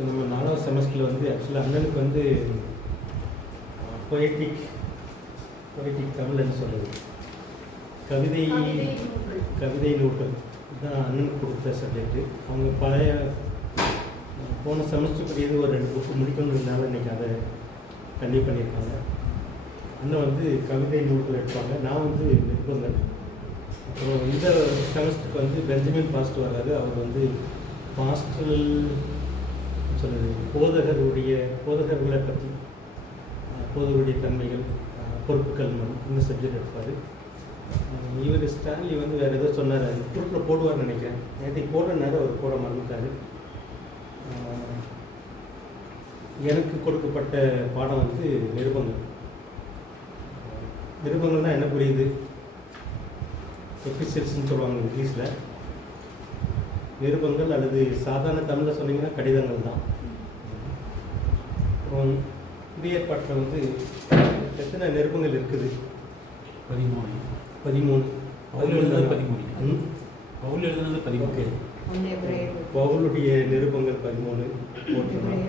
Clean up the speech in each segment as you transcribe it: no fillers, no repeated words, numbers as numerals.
So நம்ம 4வது செமஸ்டரில் வந்து ஆக்சுவலாக அண்ணனுக்கு வந்து பொயட்டிக் தமிழ்னு சொல்கிறது கவிதை நூல்கள் தான் அண்ணனுக்கு கொடுத்த சப்ஜெக்ட்டு. அவங்க பழைய போன செமஸ்டர் படிக்கிறது ஒரு 2 புக்கு முடிக்கணுன்றதுனால இன்றைக்கி அதை கண்டிப்பாக பண்ணியிருக்காங்க. அண்ணன் வந்து கவிதை நூல்கள் எடுப்பாங்க, நான் வந்து நிருபங்கள். அப்புறம் இந்த செமஸ்டருக்கு வந்து பெஞ்சமின் பாஸ்டர் வராது. அவர் வந்து பாஸ்டல் சொல்லுது போதகர்களை பற்றி போதகருடைய தன்மைகள் பொறுப்புகள் இந்த சப்ஜெக்ட் எடுப்பார். இவர் ஸ்டான்லி வந்து வேறு ஏதோ சொன்னார், அது குரூப்பில் போடுவார்னு நினைக்கிறேன். நேற்றைக்கு போடுற நேரம் அவர் போட மறந்துட்டார். எனக்கு கொடுக்கப்பட்ட பாடம் வந்து நிருபங்கள்னால் என்ன புரியுது, எபிசல்ஸ்ன்னு சொல்லுவாங்க இங்கிலீஷில். நிருபங்கள் அல்லது சாதாரண தமிழில் சொன்னீங்கன்னா கடிதங்கள் தான். அப்புறம் புதிய ஏற்பாட்டில் வந்து எத்தனை நிருபங்கள் இருக்குது? 13. பவுல் எழுதுனது 13. பவுலுடைய நிருபங்கள் 13 போட்டுருந்தோம்.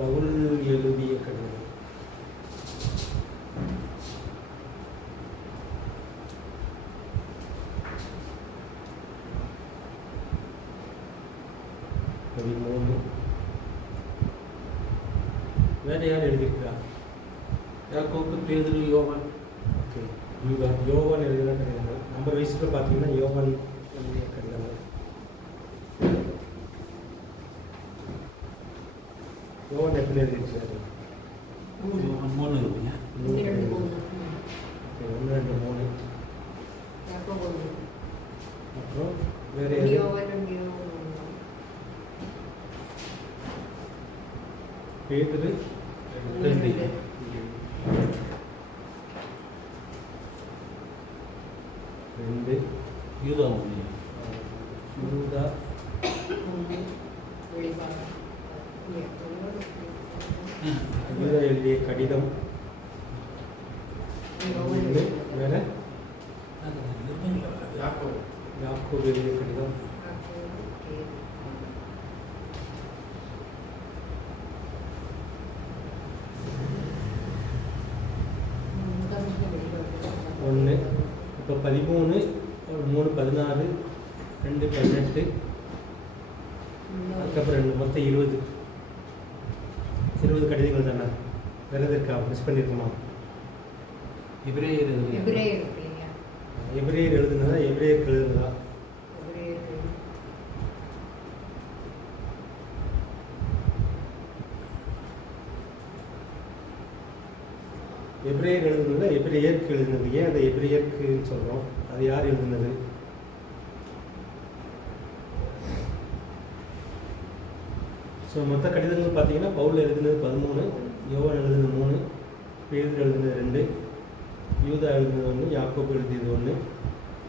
பவுல் எழுதிய கடிதம் வேறு யார் எழுதியிருக்கிறா? யாக்கோபு, பேதுரு, யோவான். ஓகே, யோவான் எழுதின கடிதங்கள். நம்பர் வயசில் பார்த்தீங்கன்னா யோவான் எழுதிய கடிதங்கள். யோவான் எத்தனை எழுதியிருக்கிறாரு? யோவான் 3 இருக்குங்க. 1, 2, 3. அப்புறம் வேறு பேதுரு 2. யூதா எழுதிய கடிதம். வேற யாக்கோபு எழுதிய கடிதம். ஒன்று. இப்போ 13, 3, 16, 2, 18, அதுக்கப்புறம் 2 மொத்தம் 20 கடிதங்கள் தானே. வேறு எது இருக்கா? மிஸ் பண்ணியிருக்குமா? எபிரேயர் எழுதுனதா? எபிரேயருக்கு எழுதுனதா? எபிரேயர் எழுதுனது எபிரேயருக்கு எழுதுனது. ஏன் அதை எபிரேயருக்குன்னு சொல்கிறோம்? அது யார் எழுதுனது? ஸோ மொத்த கடிதங்கள் பார்த்தீங்கன்னா பவுல் எழுதுனது 13, யோவான் எழுதுனது 3, பேதுரு எழுதுனது 2, யூதா எழுதுனது 1, யாக்கோபு எழுதியது 1.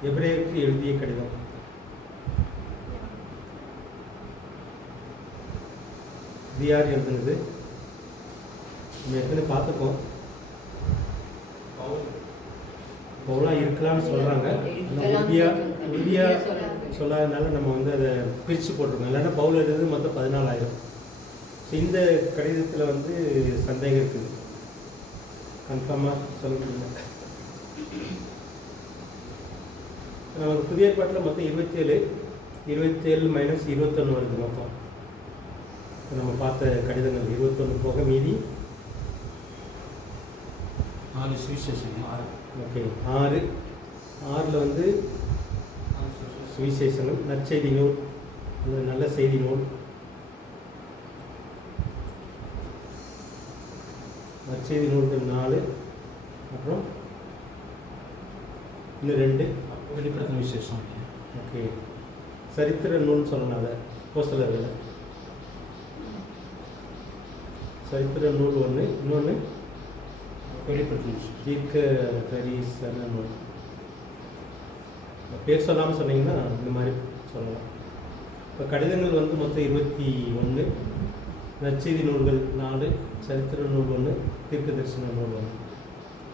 எபிரேயருக்கு எழுதிய கடிதம் இது யார் எழுதுனது? நம்ம எத்தனை பார்த்துக்கோம். பவுலாக இருக்கலாம்னு சொல்கிறாங்க. உறுதியாக சொல்லாதனால நம்ம வந்து அதை பிரித்து போட்டிருக்கோம். இல்லைன்னா பவுல் எழுதுறது மொத்தம் 14,000. ஸோ இந்த கடிதத்தில் வந்து சந்தேகம் இருக்குது, கன்ஃபார்மாக சொல்ல முடியல. நமக்கு புதிய ஏற்பாட்டில் மொத்தம் 27 மைனஸ் 21 வருது மொத்தம். நம்ம பார்த்த கடிதங்கள் 21 போக மீதி 4 சுவிசேஷம். ஓகே, 6 வந்து சுவிசேஷனம், நற்செய்தி நூல், அது நல்ல செய்தி நூல். நற்செய்தி நூல்கள் 4, அப்புறம் இன்னும் 2 வெளிப்படுத்தின விசேஷம். ஓகே, சரித்திர நூல்னு சொன்னனால அப்போஸ்தலர்கள் சரித்திர நூல் 1, இன்னொன்று வெளிப்படுத்தின விசேஷம். தீர்க்க தரிசன நூல். பேர் சொல்லாமல் சொன்னீங்கன்னா இந்த மாதிரி சொல்லலாம். இப்போ கடிதங்கள் வந்து மொத்தம் 21. நற்செய்தி நூல்கள் 4, சரித்திர நூல் 1, தீர்க்க தரிசன நூல் 1.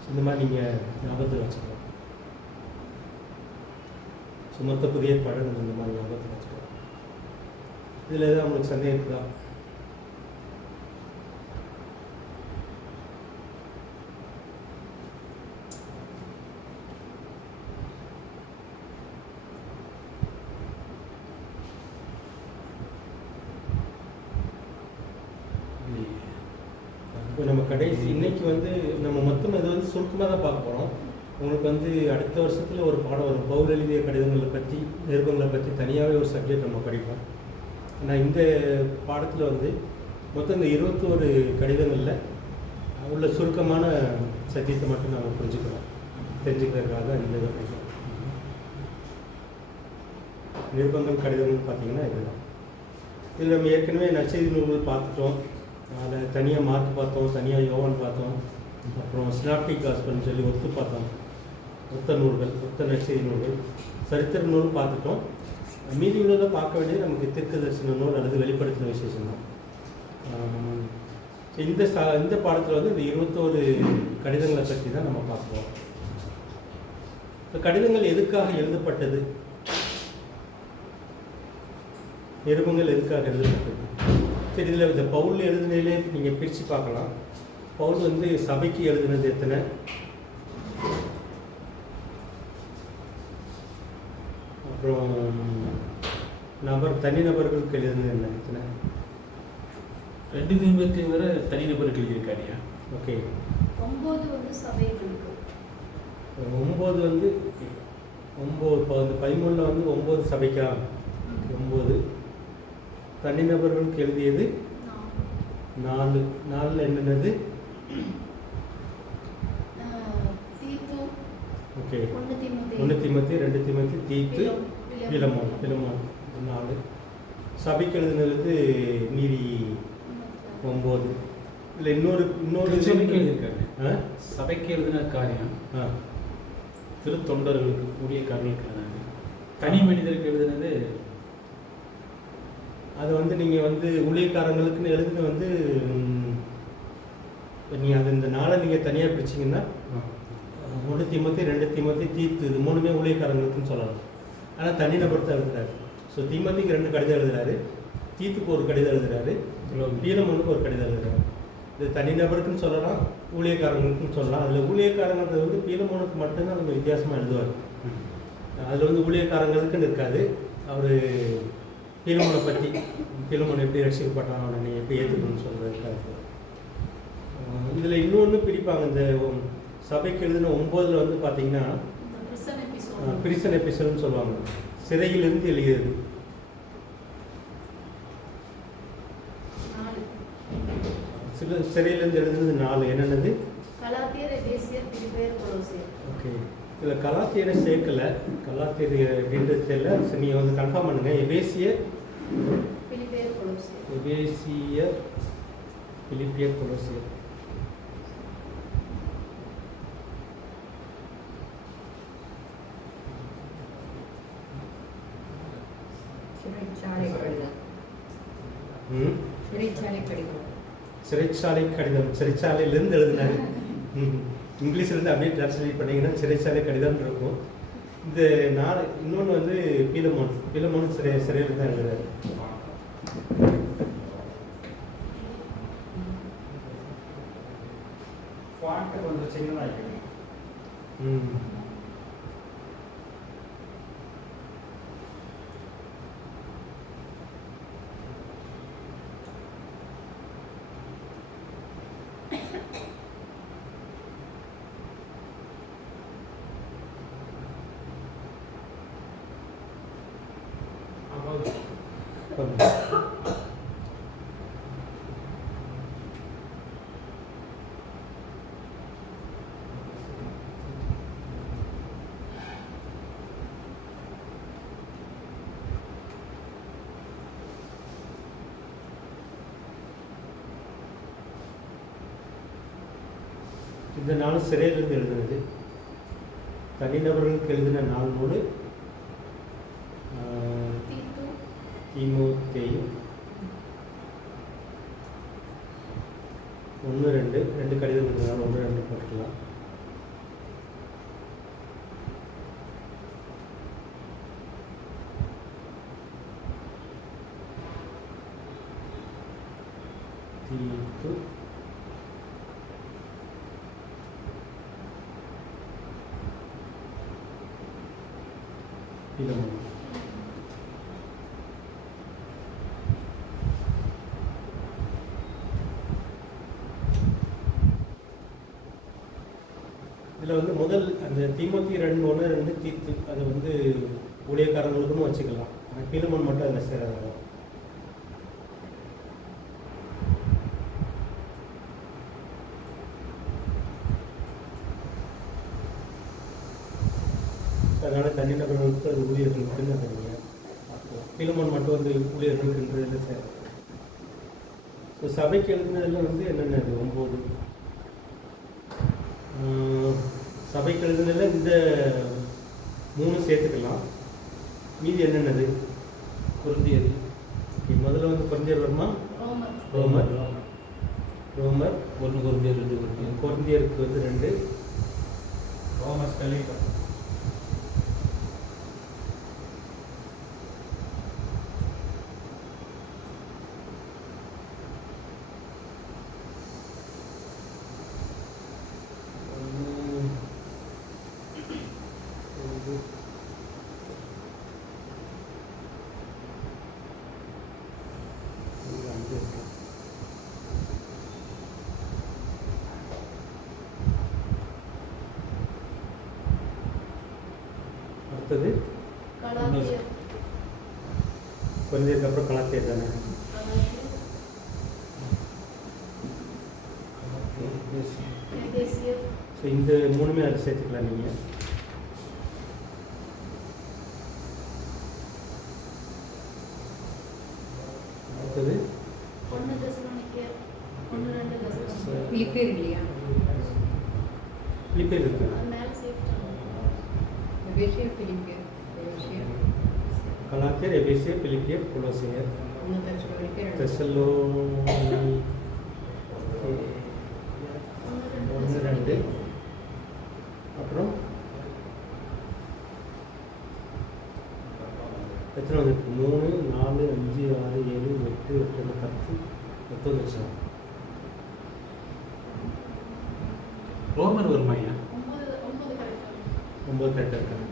இந்த மாதிரி நீங்கள் ஞாபகத்தில் வச்சுக்கலாம். சுமத்த புதிய பாடம் இந்த மாதிரி ஞாபகத்தில் வச்சுக்கலாம். இதில் எதாவது உங்களுக்கு சந்தேகம் இருக்குதா? இப்போ நம்ம கடைசி இன்னைக்கு வந்து நம்ம மொத்தம் இது வந்து சுருக்கமாக தான் பார்க்க போகிறோம். உங்களுக்கு வந்து அடுத்த வருஷத்தில் ஒரு பாடம் வரும். பவுல் எழுதிய கடிதங்களை பற்றி, நிருபங்களை பற்றி தனியாகவே ஒரு சப்ஜெக்ட் நம்ம படிப்போம். ஆனால் இந்த பாடத்தில் வந்து மொத்தம் இந்த 21 கடிதங்களில் உள்ள சுருக்கமான சத்தியத்தை மட்டும் நம்ம தெரிஞ்சுக்கிறதுக்காக தான் இந்த இதை படிக்கிறோம். நிருபங்கள் கடிதங்கள் பார்த்திங்கன்னா இதுதான். இதில் நம்ம ஏற்கனவே நற்செய்தி நூல்கள் பார்த்துட்டோம். அதில் தனியாக மார்க் பார்த்தோம், தனியாக யோவான் பார்த்தோம், அப்புறம் ஸ்னாப்டிக் காஸ்பல்னு சொல்லி ஒத்து பார்த்தோம். ஒத்த நூல்கள், ஒத்த நற்செய்தி நூல்கள், சரித்திர நூல் பார்த்துட்டோம். மீதி உள்ளதை பார்க்க வேண்டியது நமக்கு தீர்க்க தரிசன நூல் அல்லது வெளிப்படுத்தின விசேஷம் தான். இந்த பாடத்தில் வந்து இந்த 21 கடிதங்களை பற்றி தான் நம்ம பார்க்குறோம். இந்த கடிதங்கள் எதுக்காக எழுதப்பட்டது, நிருபங்கள் எதுக்காக எழுதப்பட்டது? சரி, இதில் இந்த பவுல் எழுதினே நீங்கள் பிரித்து பார்க்கலாம். பவுல் வந்து சபைக்கு எழுதினது எத்தனை, அப்புறம் தனிநபர்களுக்கு எழுதினது என்ன எத்தனை? 2 தீமோத்தேயு வரை தனிநபருக்கு எழுதியிருக்காரியா? ஓகே. 9 வந்து சபைகளுக்கு. 9 வந்து 9 இப்போ வந்து 13 வந்து 9 சபைக்கா? 9 தனிநபர்களுக்கு எழுதியது 4 என்னென்னது? ஓகே. 1 தீமோத்தேயு, 2 தீமோத்தேயு, தீத்து, பிலமோன் 4. சபைக்கு எழுதினது வந்து மீதி 9. இல்லை இன்னொரு சபைக்கு எழுதியிருக்காரு. சபைக்கு எழுதின காரியம் திருத்தொண்டர்களுக்கு, ஊழியக்காரர்களுக்கு எழுதினது. தனி மனிதருக்கு எழுதினது அது வந்து நீங்கள் வந்து ஊழியக்காரங்களுக்குன்னு எழுதுன வந்து நீங்கள் அது இந்த நாளை நீங்கள் தனியாக பிரிச்சிங்கன்னா 1 தீமோத்தேயு, 2 தீமோத்தேயு, தீத்து, இது 3மே ஊழியக்காரங்களுக்குன்னு சொல்லலாம். ஆனால் தனிநபர் தான் எழுதுறாரு. ஸோ தீமோத்தேயுக்கு 2 கடிதம் எழுதுறாரு, தீத்துக்கு ஒரு கடிதம் எழுதுறாரு, பீலமோனுக்கு ஒரு கடிதம் எழுதுறாரு. இது தனிநபருக்குன்னு சொல்லலாம், ஊழியக்காரங்களுக்குன்னு சொல்லலாம். அதில் ஊழியக்காரங்கிறது வந்து பீலமோனுக்கு மட்டும்தான் நம்ம வித்தியாசமாக எழுதுவார். அதில் வந்து ஊழியக்காரங்களுக்குன்னு இருக்காது. அவர் பீலமோனை பற்றி, பீலமோன் எப்படி ரசிக்கப்பட்டான், அவனை நீ எப்படி ஏற்றுக்கணும்னு சொல்கிறதுக்காக. இதில் இன்னொன்று பிரிப்பாங்க. இந்த சபைக்கு எழுதின 9 வந்து பார்த்தீங்கன்னா பிரிசன் எபிசோட்னு சொல்லுவாங்க. சிறையிலிருந்து எழுதியது. சிறையிலிருந்து எழுதுனது 4. என்னென்னது? ஓகே. இதில் கலாத்தியரை சேர்க்கலை. கலாத்தியர் அப்படின்றது தெரியல. நீங்கள் வந்து கன்ஃபார்ம் பண்ணுங்கள். எபேசியர், பிலிப்பியர், கொலோசியர். சிறைச்சாலை கடிதம், சிறைச்சாலையிலேருந்து எழுதினாரு. இங்கிலீஷ்லேருந்து அப்படியே டிரான்ஸ்லேட் பண்ணிங்கன்னா சிறைச்சாலை கடிதம் இருக்கும். இந்த இன்னொன்று வந்து பீலமோன் சிறையில் தான் எழுதுறாரு. கொஞ்சம் சின்னதாக இருக்குது. இந்த 4 சிறையிலிருந்து எழுதுனது. தனிநபர்களுக்கு எழுதின 4 நூல் தீமோத்தேயு, 1 2 2 கடிதம் இருக்கிறதுனால 1 2 போட்டுக்கலாம். தீத்து பிலமோன். இதில் வந்து முதல் அந்த தீமோத்தி 2:1-2 தீத்து அதை வந்து ஊழியக்காரங்களுக்கும் வச்சுக்கலாம். ஆனால் பிலமோன் மட்டும் அதில் சேராது. அதனால் தனிநபர்களுக்கு அது ஊழியர்களுக்குன்னு அதை நீங்கள் பார்க்கலாம். பிலமோன் மட்டும் வந்து ஊழியர்களுக்குன்றதில் சேரும். ஸோ சபைக்கு எழுதுனதில் வந்து என்னென்னது 9 சபைக்கு எழுதுனதில் இந்த 3 சேர்த்துக்கலாம். மீதி என்னென்னது? குருந்தியர். முதல்ல வந்து குருந்தியர் வருமா? ரோமர். ரோமர் 1 குருந்தியர் 2 குருந்தியர். குருந்தியருக்கு வந்து 2. ரோமஸ் கலீட்டா. அடுத்தது கலாத்தியர். குருந்தியருக்கு அப்புறம் கலாத்தியர் தானே. எபேசியர். ஸோ இந்த 3மே அதில் சேர்த்துக்கலாம் நீங்கள். அடுத்தது 1 தெசலோனிக்கேயர். 1 2 தெசலோனிக்கேயர். பிலிப்பியர் இல்லையா? பிலிப்பியர் இருக்கு. அது மேலே சேர்த்துட்டாங்க. எபேசியர், பிலிப்பியர், கொலோசியர், கலாத்தியர், எபேசியர், பிலிப்பியர், கொலோசியர், 1 தெசலோனிக்கேயர், தெசலோனிக்கேயர் 1 2. அப்புறம் எத்தனை வந்துருக்கு? 3 4 5 6 7 8 8 10 10 லட்சம். ரோமர் வருமாயா? 9 கரெக்டாக. 9 கரெக்டாக இருக்காங்க.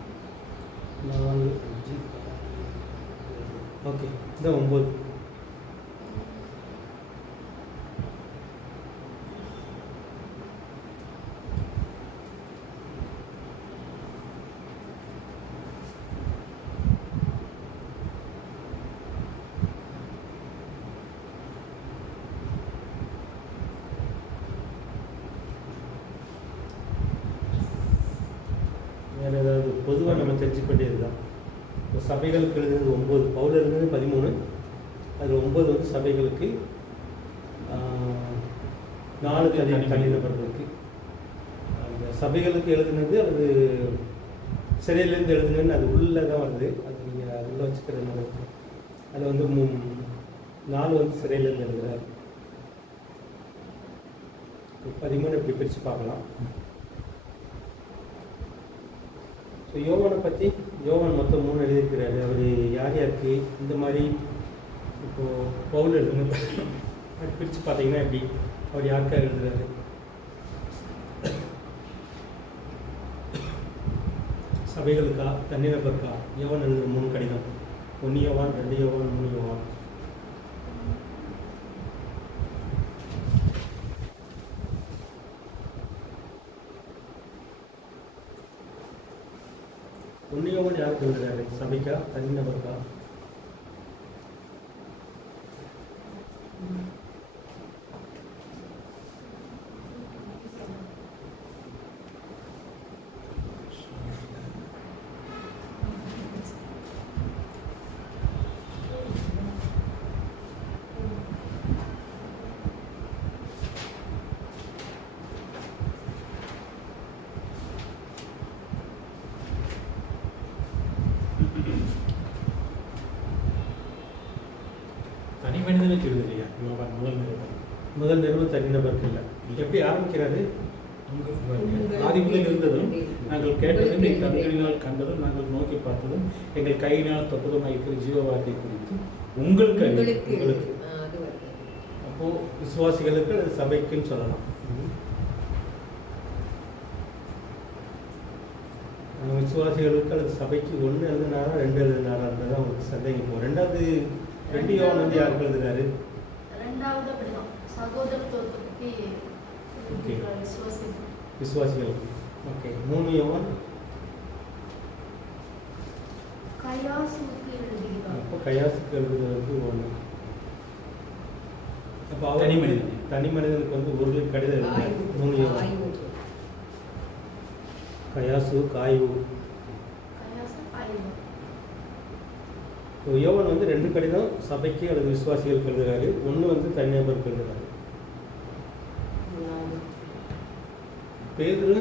4 5 ஓகே, இந்த 9. வேறு ஏதாவது பொதுவாக நம்ம தெரிஞ்சுக்க வேண்டியது தான். இப்போ சபைகளுக்கு எழுதுனது 9, பவுல் எழுதுனது 13, அதில் 9 வந்து சபைகளுக்கு, 4 தனிநபர்களுக்கு. அந்த சபைகளுக்கு எழுதுனது அல்லது சிறையிலேருந்து எழுதுனதுன்னு அது உள்ளே தான் வருது. அது நீங்கள் உள்ளே வச்சுக்கிறது. அதில் வந்து 4 வந்து சிறையிலேருந்து எழுதுகிறார். 13 இப்படி பிரித்து பார்க்கலாம். ஸோ யோவானை பற்றி, யோவான் மொத்தம் 3 எழுதியிருக்கிறாரு. அவர் யார் யாருக்கு இந்த மாதிரி இப்போது பவுல் எழுதுங்க பிரித்து பார்த்தீங்கன்னா எப்படி அவர் யாருக்காக எழுதுறாரு? சபைகளுக்கா, தனிநபருக்கா? யோவான் எழுதுகிற 3 கடிதம், 1 யோவான், 2 யோவான், 3 யோவான். ஒன்றியவன் யாருக்கு எழுதுறாரு? சபைக்கா, தனிநபருக்கா? தனி மனிதனுக்கு எழுதலையா யோவான் முதல் நிலையம்? முதல் நிறுவனம் தனிநபருக்கு இல்லை. எப்படி ஆரம்பிக்கிறாரு? ஆதி முதல் இருந்ததும் நாங்கள் கேட்டதும் எங்கள் கண்களினால் கண்டதும் நாங்கள் நோக்கி பார்த்ததும் எங்கள் கையினால் தொட்டதுமாக இருக்கிற ஜீவ வார்த்தை குறித்து உங்களுக்கு உங்களுக்கு. அப்போ விசுவாசிகளுக்கு அது சபைக்குன்னு சொல்லலாம். விசுவாசிகளுக்கு அது சபைக்கு 1 எழுதினாரா 2 எழுதினாரான்றது அவங்களுக்கு சந்தேகம். இப்போ 2 யோவான் வந்து யாருக்கு எழுதுறாரு? ரெண்டாவது அப்படிதான் சகோதரத்துவத்தை Okay. விசுவாசி விசுவாசிகளுக்கு. ஓகே. 3 யோவான் கையாசுக்கு எழுதுகிறார். அப்போ கையாசுக்கு எழுதுறது 1. அப்போ தனி மனிதன். தனி மனிதனுக்கு வந்து ஒரு கடிதம் எழுதுறாரு. 3 யோவான். கயாசு காய்வு. கையாசு ஆய்வு. யோவான் வந்து 2 கடிதம் சபைக்கு அல்லது விசுவாசிகளுக்கு எழுதுறாரு. 1 வந்து தனிநபருக்கு எழுதுறாரு. பேதுரு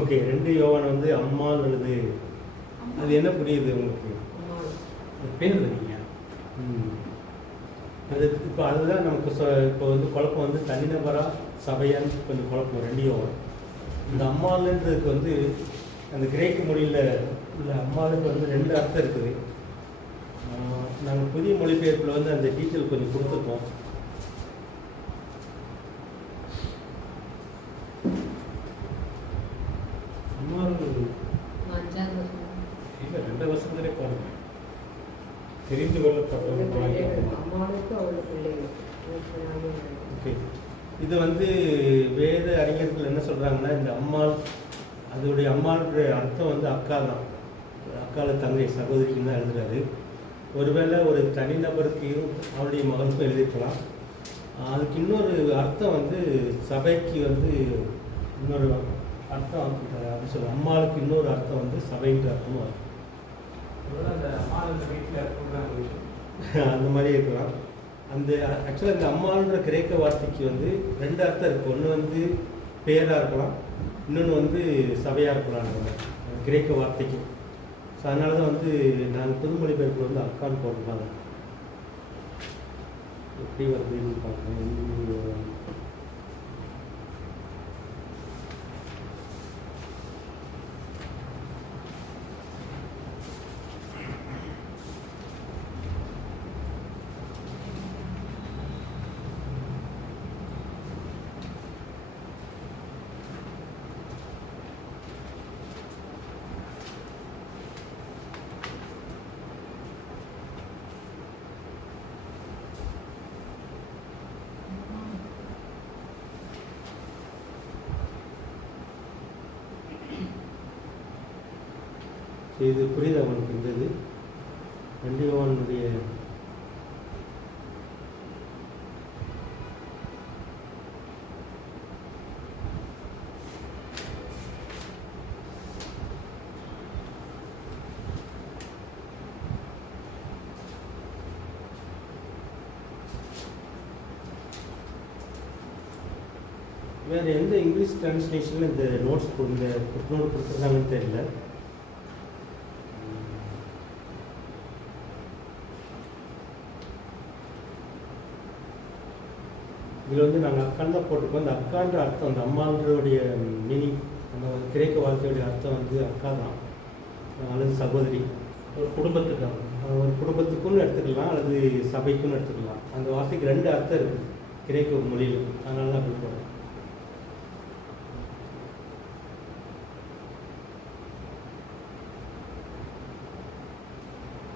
ஓகே. 2 யோவான் வந்து அம்மாள் எழுது. அது என்ன புரியுது உங்களுக்கு? பேர் நீங்கள் அது இப்போ அதுதான் நமக்கு இப்போ வந்து குழப்பம் வந்து தனிநபரா சபையான்னு கொஞ்சம் குழப்பம். 2 யோவான் இந்த அம்மாளுன்றதுக்கு வந்து அந்த கிரேக்க மொழியில் உள்ள அம்மாளுக்கு வந்து 2 அர்த்தம் இருக்குது. நாங்கள் புதிய மொழிபெயர்ப்பில் வந்து அந்த டீச்சர் கொஞ்சம் கொடுத்துருக்கோம். அம்மாள் இல்லை 2 வருஷங்களே பாருங்க தெரிந்து கொள்ளப்பட்டவங்க. ஓகே. இது வந்து வேத அறிஞர்கள் என்ன சொல்கிறாங்கன்னா இந்த அம்மாள் அதோடைய அம்மாளுடைய அர்த்தம் வந்து அக்கா தான். அக்கால தங்கை சகோதரிக்குன்னு தான் எழுதுறாரு. ஒருவேளை ஒரு தனிநபருக்கையும் அவருடைய மகனுக்கும் எழுதியிருக்கலாம். அதுக்கு இன்னொரு அர்த்தம் வந்து சபைக்கு வந்து இன்னொரு அர்த்தம் அப்படின்னு சொல்ல அம்மாளுக்கு இன்னொரு அர்த்தம் வந்து சபைன்ற அர்த்தமும் வரும். அந்த மாதிரி இருக்கலாம். அந்த ஆக்சுவலாக இந்த அம்மாளுன்ற கிரேக்க வார்த்தைக்கு வந்து 2 அர்த்தம் இருக்குது. ஒன்று வந்து பேராக இருக்கலாம், இன்னொன்று வந்து சபையாக இருக்கலாம் கிரேக்க வார்த்தைக்கு. ஸோ அதனால தான் வந்து நாங்கள் புதுமொழிபெயர்ப்பு வந்து அக்கான்னு போடுறோம். எப்படி வருதுன்னு பார்க்குறேன். இது புரியுது அவனுக்கு இருந்தது. 2 யோவானுடைய வேறு எந்த இங்கிலீஷ் டிரான்ஸ்லேஷனில் இந்த நோட்ஸ் இந்த நோட் கொடுத்துருக்காங்கன்னு தெரியல. இதில் வந்து நாங்கள் அக்கான் தான் போட்டிருக்கோம். இந்த அக்கான்ற அர்த்தம் அந்த அம்மான்றோடைய மீனிங் அந்த கிரேக்க வாழ்க்கையுடைய அர்த்தம் வந்து அக்கா தான் அல்லது சகோதரி. ஒரு குடும்பத்துக்காக ஒரு குடும்பத்துக்குன்னு எடுத்துக்கலாம் அல்லது சபைக்குன்னு எடுத்துக்கலாம். அந்த வார்த்தைக்கு 2 அர்த்தம் இருக்குது கிரேக்க மொழியில். அதனால தான் அப்படி போடுறோம்.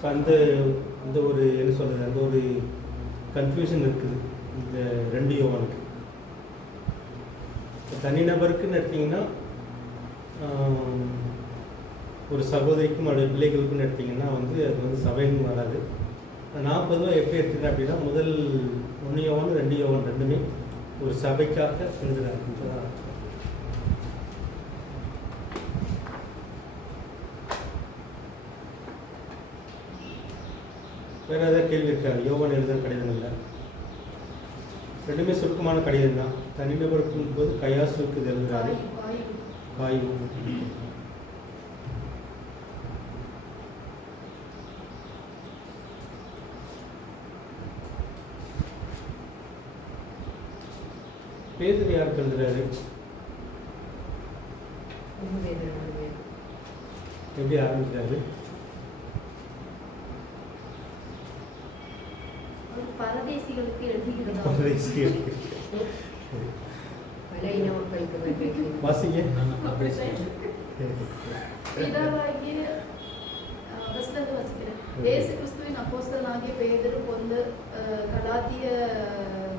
ஸோ அந்த ஒரு என்ன சொல்கிறது அந்த ஒரு கன்ஃபியூஷன் இருக்குது இந்த 2 யோவானுக்கு. தனிநபருக்குன்னு எடுத்திங்கன்னா ஒரு சகோதரிக்கும் அவருடைய பிள்ளைகளுக்குன்னு எடுத்திங்கன்னா வந்து அது வந்து சபைன்னு வராது. நான் பொதுவாக எப்படி எடுத்துக்கிறேன் அப்படின்னா முதல் 1 யோவான் 2 யோவான் 2மே ஒரு சபைக்காக எழுதுகிறாங்க. வேறு ஏதாவது கேள்வி இருக்காது? யோவான் எழுதுகிற கடிதம் இல்லை, 2மே சுருக்கமான கடிதம் தான். தனிநபருக்கு போது கயாசுக்கு எழுதுகிறாரு காய்வு. பேதுரு யாருக்கு எழுதுறாரு? எப்படி ஆரம்பிக்கிறாரு? அவர் பரதேசிகளுக்கு எழுதுகிறதா? பரதேசிகளுக்கு. பல இன மக்களுக்கு நன்மைக்கு. வாசிங்க. பிதாவாகிய வசனத்தை வாசிக்கிறேன். இயேசு கிறிஸ்துவின் அப்போஸ்தலனாகிய பேதுரு, பொந்து, கலாத்திய,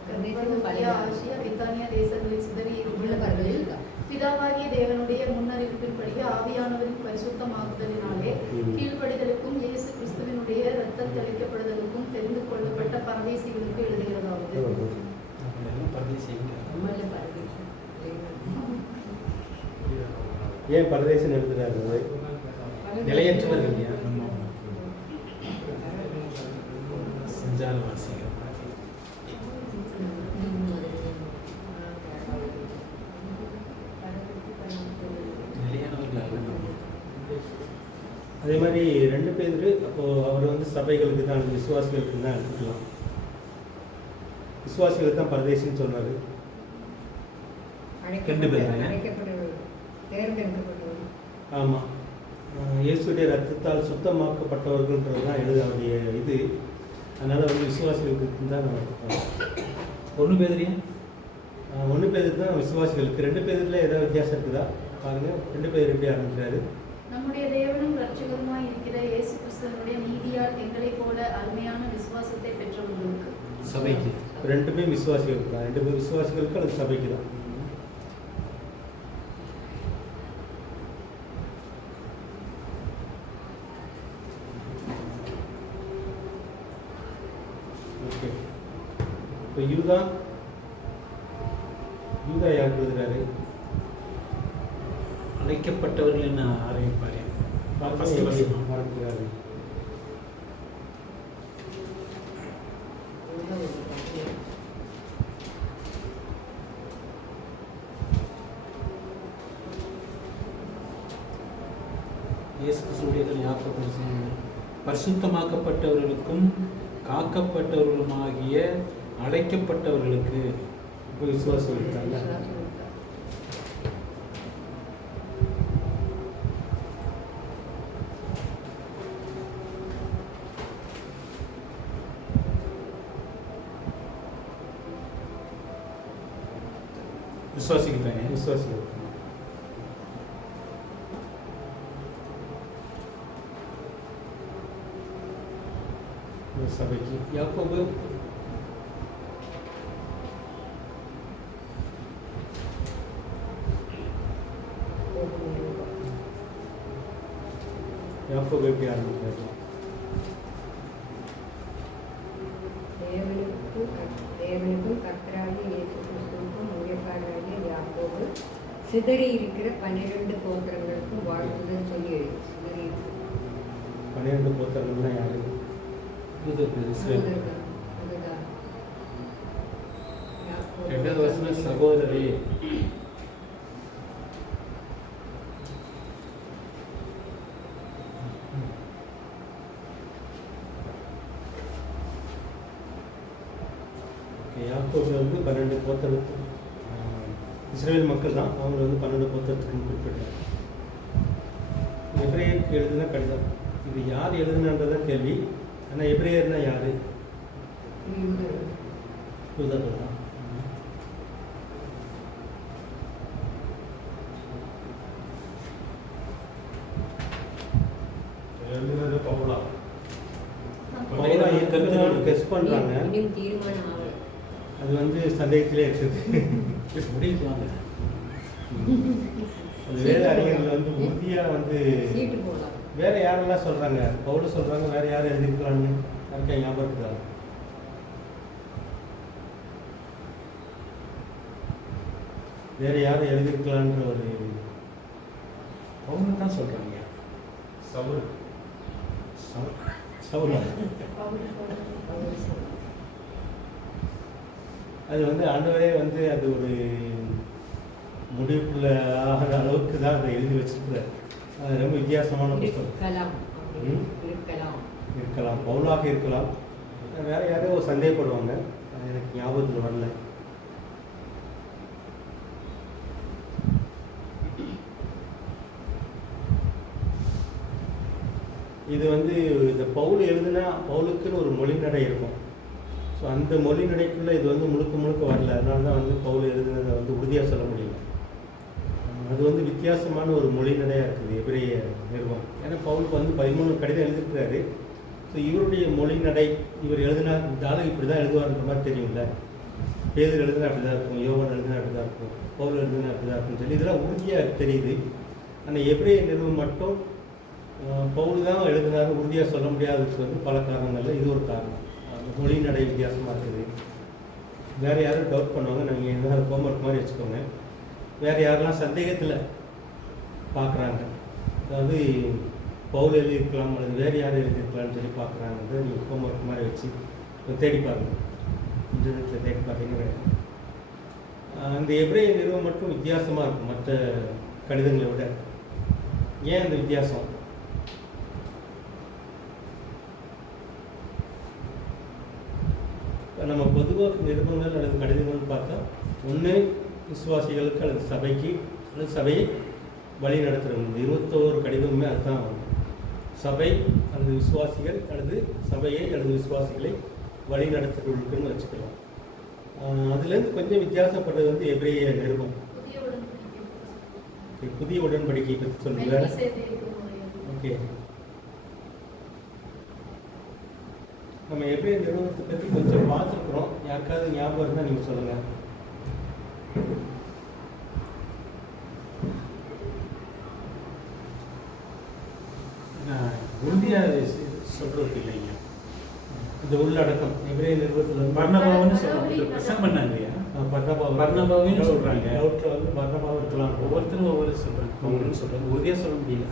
கப்பதோக்கியா, ஆசியா, பித்தானியா தேசங்களில் சிதறி இருக்கிறவர்களில் பிதாவாகிய தேவனுடைய முன்னறிவிப்பின்படி ஆவியானவரின் பரிசுத்தமாக்குதலினாலே கீழ்ப்படிதலுக்கும் இயேசு கிறிஸ்துவினுடைய இரத்தம் தெளிக்கப்படுதலுக்கும் தெரிந்து கொள்ளப்பட்ட பரதேசிகளுக்கு எழுதுகிறதாவது. நம்மள பரதேசி. ஏன் பரதேசன் எழுதுறாரு? நிலையற்றவர்கள் இல்லையா? நம்ம சஞ்சாரவாசிகள். நிலையானவர்கள் அல்ல நம்ம. அதே மாதிரி 2 பேர் அப்போ அவர் வந்து சபைகளுக்கு தான், விசுவாசிகளுக்கு தான் எடுத்துக்கலாம். விசுவாசிகளுக்கு தான் பரதேசின்னு சொன்னார். அழைக்கப்பட்டவர்கள், தேர்ந்தெடுக்கப்பட்டவர்கள். ஆமாம், இயேசுடைய ரத்தத்தால் சுத்தமாக்கப்பட்டவர்கள்ன்றது தான் அவருடைய இது. அதனால் வந்து விசுவாசிகளுக்கு தான் நம்ம எடுத்துக்கலாம். 1 பேதுரு 1 பேர் தான் விசுவாசிகளுக்கு. 2 பேரில் ஏதாவது வித்தியாசம் இருக்குதா பாருங்க. 2 பேர் எப்படி ஆரம்பிக்கிறாரு? நம்முடைய தேவனும் இரட்சகருமாய் இருக்கிற இயேசு கிறிஸ்துவினுடைய நீதியால் எங்களைப் போல அருமையான விசுவாசத்தை பெற்றவர்களுக்கு. சபைக்கு 2 பேர் விசுவாசிகளுக்கு தான். 2 பேர் விசுவாசிகளுக்கு அல்லது சபைக்கு தான். ஓகே, இப்போ யூதா யாருக்கு எழுதுறாரு? அழைக்கப்பட்டவர்கள் என்ன ஆரம்பிப்பாரு? ஃபர்ஸ்ட் வசனம். ஆரம்பிக்கிறாரு. இயேசு கிறிஸ்துவின் யாக்கோபு பரிசுத்தமாக்கப்பட்டவர்களுக்கும் காக்கப்பட்டவர்களுமாகிய அழைக்கப்பட்டவர்களுக்கு. இப்போ விசுவாசம் இருக்காங்க. விசுவாசிக்கிட்டாங்க. விசுவாசிகள் சபைக்கு. யாக்கோபு எப்படி ஆரம்பிக்கிறாரு? தேவனுக்கும் கர்த்தராகிய இயேசு கிறிஸ்துவுக்கும் ஊழியக்காரராகிய யாக்கோபு சிதறி இருக்கிற 12 கோத்திரங்களுக்கும் வாழ்த்துதல் சொல்லி எழுது. சிதறி 12 கோத்திரங்கள்னா யாரு? ரெண்டாவது வசனம் சகோதரரே. யாக்கோபு வந்து 12 கோத்திரத்துக்கு இஸ்ரேல் மக்கள் தான். அவங்க வந்து 12 கோத்திரத்துக்கு குறிப்பிட்டார். எபிரேயருக்கு எழுதுனா கடிதம். இது யார் எழுதுனான்றதான் கேள்வி. ஆனால் எபிரேயர்னா யாரு? யூதர்கள் தான். எழுதுனது பவுலா. பவுலா இருக்கிறது கெஸ் பண்ணுறாங்க. தீர்மானம் ஆகல. அது வந்து சந்தேகத்திலே இருக்குது. முடிவாங்க. அது வேத அறிஞர்கள் வந்து உறுதியாக வந்து சீட்டு போடலாம். வேற யாரெல்லாம் சொல்கிறாங்க? பவுல் சொல்கிறாங்க. வேற யார் எழுதிருக்கலான்னு யாருக்கா ஞாபகம் இருக்குதா? வேற யாரும் எழுதிருக்கலான்ற ஒரு அவங்க தான் சொல்கிறாங்க. சவுல் சவுலா அது வந்து ஆண்டவரே வந்து அது ஒரு முடிவுக்குள்ள ஆகிற அளவுக்கு தான் அதை எழுதி வச்சிருக்கிறார். அது ரொம்ப வித்தியாசமான புத்தகம். இருக்கலாம், பவுலாக இருக்கலாம். வேற யாரோ சந்தேகப்படுவாங்க. அது எனக்கு ஞாபகத்தில் வரல. இது வந்து இந்த பவுல் எழுதுனா பவுலுக்குன்னு ஒரு மொழிநடை இருக்கும். ஸோ அந்த மொழிநடைக்குள்ளே இது வந்து முழுக்க முழுக்க வரல. அதனால தான் வந்து பவுல் எழுதுனதை வந்து உறுதியாக சொல்ல முடியல. அது வந்து வித்தியாசமான ஒரு மொழிநடையாக இருக்குது எபிரேய நிறுவனம். ஏன்னா பவுலுக்கு வந்து 13 கடிதம் எழுதியிருக்கிறாரு. ஸோ இவருடைய மொழிநடை, இவர் எழுதினா இந்த ஆளு இப்படி தான் எழுதுவார்ன்ற மாதிரி தெரியும்ல. பேதுரு எழுதுனா அப்படி தான் இருக்கும், யோவான் எழுதுனா அப்படி தான் இருக்கும், பவுல் எழுதுனா அப்படி தான் இருக்கும்னு சொல்லி இதெல்லாம் உறுதியாக தெரியுது. ஆனால் எபிரேய நிறுவனம் மட்டும் பவுல் தான் எழுதினாரு உறுதியாக சொல்ல முடியாததுக்கு வந்து பல காரணங்கள்ல இது ஒரு காரணம். அந்த மொழிநடை வித்தியாசமாக இருக்குது. வேறு யாரும் டவுட் பண்ணுவாங்க, நீங்கள் என்ன ஹோம்ஒர்க் மாதிரி வச்சுக்கோங்க. வேறு யாரெல்லாம் சந்தேகத்தில் பார்க்குறாங்க, அதாவது பவுல் எழுதியிருக்கலாம் அல்லது வேறு யார் எழுதியிருக்கலாம்னு சொல்லி பார்க்குறாங்க, நீங்கள் ஹோம்ஒர்க் மாதிரி வச்சு தேடி பாருங்கள். இந்த இடத்துல தேடி பார்த்தீங்கன்னா அந்த எபிரேய நிறுவனம் மட்டும் வித்தியாசமாக இருக்கும் மற்ற கடிதங்களை விட. ஏன் அந்த வித்தியாசம்? நம்ம பொதுவாக நிருபங்கள் அல்லது கடிதங்கள் பார்த்தா ஒன்று விசுவாசிகளுக்கு அல்லது சபைக்கு அல்லது சபையை வழி நடத்துகிறோம். இந்த 21 கடிதமுமே அதுதான் வரும். சபை அல்லது விசுவாசிகள் அல்லது சபையை அல்லது விசுவாசிகளை வழி நடத்துகிறவர்களுக்குன்னு வச்சுக்கலாம். அதுலேருந்து கொஞ்சம் வித்தியாசப்பட்டது வந்து எபிரேய நிருபம். புதிய உடன்படிக்கை பற்றி சொல்லுங்க. ஓகே, நம்ம எபிரேய நிறுவனத்தை பற்றி கொஞ்சம் பார்த்துருக்குறோம். யாருக்காவது ஞாபகம் இருந்தால் நீங்கள் சொல்லுங்கள். உறுதியாக சொல்கிறதுக்கு இல்லைங்க. இந்த உள்ளடக்கம் எபிரேய நிறுவனத்தில் பர்னபாவுன்னு சொல்லுவாங்க, பிரசங்கம் பண்ணாங்க இல்லையா, பர்னபாவையும் சொல்கிறாங்க. டவுட்டில் வந்து பர்னபாவும் இருக்கலாம். ஒவ்வொருத்தரும் ஒவ்வொரு சொல்கிறாங்க, ஒவ்வொருன்னு சொல்கிறாங்க. உறுதியாக சொல்ல முடியல.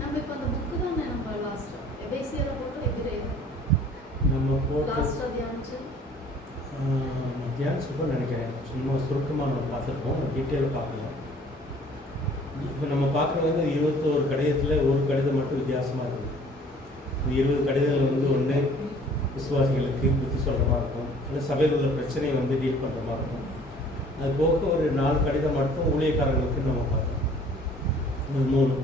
நம்ம இப்போ அந்த புக்கு தானே நம்ம லாஸ்ட்டாக எபேசியரை போட்டு எபிரேய நம்ம போட்டு லாஸ்ட்டாக தியானிச்சு தியானிச்சுப்போம் நினைக்கிறேன். சும்மா சுருக்கமாக நம்ம பார்த்துருப்போம், டீட்டெயிலாக பார்க்கல. இப்போ நம்ம பார்க்குறது வந்து 21 கடிதத்தில் ஒரு கடிதம் மட்டும் வித்தியாசமாக இருக்குது. இந்த 20 கடிதங்கள் வந்து ஒன்று விசுவாசிகளுக்கு புத்தி சொல்கிற மாதிரி இருக்கும், இல்லை சபையில் உள்ள பிரச்சனையை வந்து டீல் பண்ணுற மாதிரி இருக்கும். அது போக ஒரு 4 கடிதம் மட்டும் ஊழியக்காரங்களுக்கு நம்ம பார்க்கணும், 3.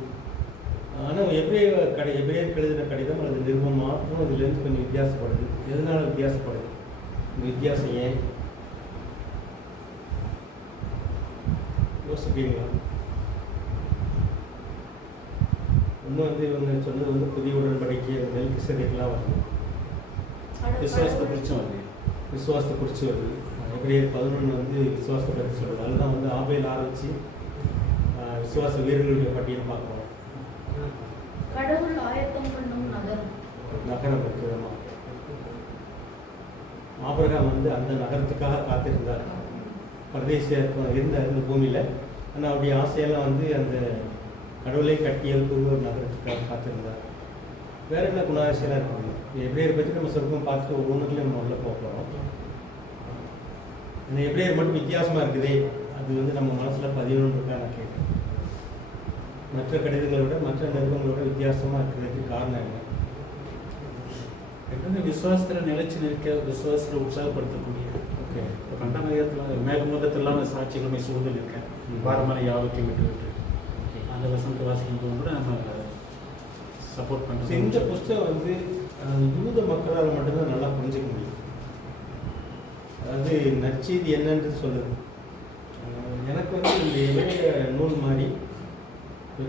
ஆனால் எபிரேயர் எழுதின கடிதம் அல்லது நிருபம் மாற்றம் இதுலேருந்து கொஞ்சம் வித்தியாசப்படுது. எதனால் வித்தியாசப்படுது? இந்த வித்தியாசம் ஏன் யோசிப்பீங்களா? இன்னும் வந்து இவங்க சொன்னது வந்து புதிய உடன்படிக்கை மெல்கிசேதேக்கெல்லாம் வருது, விசுவாசத்தை குறிச்சும் வருது. விசுவாசத்தை குறித்து வருது. எபிரேயர் 11 வந்து விசுவாசத்தை பற்றி சொல்லுது. அதுதான் வந்து ஆபேல் ஆரம்பித்து விசுவாச வீரர்களுடைய பட்டியல் பார்க்கணும். கடவுள் ஆயத்தம் பண்ணும் நகரம் இருக்குதுமா. ஆபிரகாம் வந்து அந்த நகரத்துக்காக காத்திருந்தார். பரதேசியாக இருந்தார் இந்த பூமியில். ஆனால் அவருடைய ஆசையெல்லாம் வந்து அந்த கடவுளை கட்டியதுக்கு ஒரு நகரத்துக்காக காத்திருந்தார். வேறு என்ன குணாதிசயெல்லாம் இருக்குது? எபிரேயர் பற்றி நம்ம சொருக்கம் பார்த்துட்டு ஒவ்வொன்றுக்குள்ளே நம்ம உள்ள போகிறோம். இந்த எபிரேயர் மட்டும் வித்தியாசமாக இருக்குதே, அது வந்து நம்ம மனசில் 11 நான் கேட்குறேன். மற்ற கடிதங்களை விட மற்ற நிறுவனங்களோட வித்தியாசமாக இருக்கிறதுக்கு காரணம் என்ன? எப்பவுமே விசுவாசத்தில் நிலைச்சு நிற்க, விசுவாசத்தில் உற்சாகப்படுத்தக்கூடிய. ஓகே, இப்போ 2ஆம் அதிகாரத்தில் மேகமூலத்திலாம் சூழ்நிலை சூழ்நிலை இருக்கேன், வாரமான யாவத்தையும் விட்டு அந்த வசனத்தை வாசிக்கும் போது கூட நம்ம சப்போர்ட் பண்ணுறோம். இந்த புஸ்தகம் வந்து யூத மக்களால் மட்டும்தான் நல்லா புரிஞ்சிக்க முடியும். அதாவது நற்செய்தி என்னன்றது சொல்லுது. எனக்கு வந்து இந்த எபிரேய நூல் மாதிரி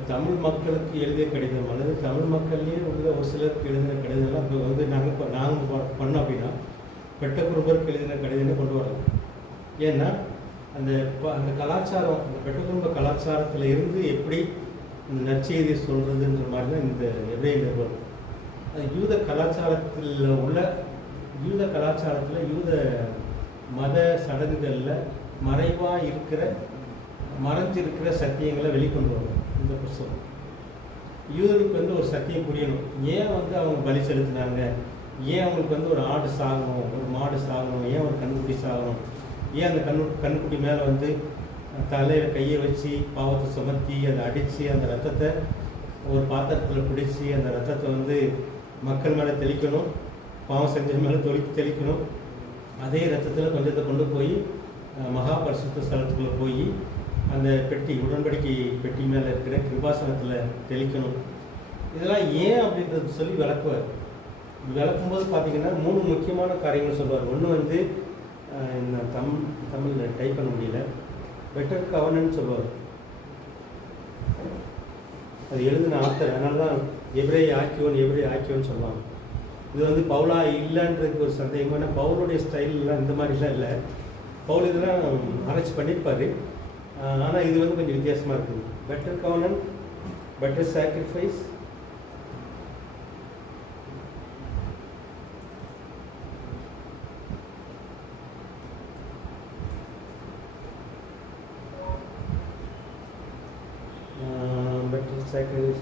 தமிழ் மக்களுக்கு எழுதிய கடிதம் அல்லது தமிழ் மக்கள்லேயே உள்ள ஒரு சிலருக்கு எழுதின கடிதம்லாம் இப்போ வந்து நாங்கள் பண்ணோம் அப்படின்னா பெட்டகுருபருக்கு எழுதின கடிதமே கொண்டு வரலாம். ஏன்னா அந்த கலாச்சாரம், அந்த பெட்டகுருப கலாச்சாரத்தில் இருந்து எப்படி இந்த நற்செய்தியை சொல்கிறதுன்ற மாதிரி தான் இந்த எபிரேய நிறுவனம். அது யூத கலாச்சாரத்தில் யூத மத சடங்குகளில் மறைஞ்சிருக்கிற சத்தியங்களை வெளிக்கொண்டு வரும் இந்த புஸ்தகம். யூதருக்கு வந்து ஒரு சத்தியம் புரியணும். ஏன் வந்து அவங்க பலி செலுத்தினாங்க, ஏன் அவங்களுக்கு வந்து ஒரு ஆடு சாகணும், ஒரு மாடு சாகணும், ஏன் ஒரு கண்ணுக்குட்டி சாகணும், ஏன் அந்த கண்ணுக்குட்டி மேலே வந்து தலையில் கையை வச்சு பாவத்தை சுமத்தி அதை அடித்து அந்த ரத்தத்தை ஒரு பாத்திரத்தில் பிடிச்சி அந்த ரத்தத்தை வந்து மக்கள் மேலே தெளிக்கணும், பாவம் செஞ்ச மேலே தெளிக்கணும். அதே ரத்தத்தில் கொஞ்சத்தை கொண்டு போய் மகா பரிசுத்த ஸ்தலத்துக்குள்ளே போய் அந்த உடன்படிக்கை பெட்டி மேலே இருக்கிற கிருபாசனத்தில் தெளிக்கணும். இதெல்லாம் ஏன் அப்படின்றது சொல்லி விளக்குவார். விளக்கும்போது பார்த்தீங்கன்னா 3 முக்கியமான காரியங்கள் சொல்லுவார். ஒன்று வந்து நான் தமிழில் டைப் பண்ண முடியல, பெட்டர் கவர்னன்ஸ் சொல்லுவார். அது எழுதின ஆத்தர், அதனால தான் எபிரேய ஆக்கியோன்னு சொல்லுவாங்க. இது வந்து பவுலா இல்லைன்றதுக்கு ஒரு சந்தேகம். ஏன்னா பவுலுடைய ஸ்டைல்லாம் இந்த மாதிரிலாம் இல்லை. பவுல் இதெல்லாம் ஆராய்ச்சி பண்ணியிருப்பார். ஆனால் இது வந்து கொஞ்சம் வித்தியாசமாக இருக்குது. Better கவர்னன்ட், better sacrifice,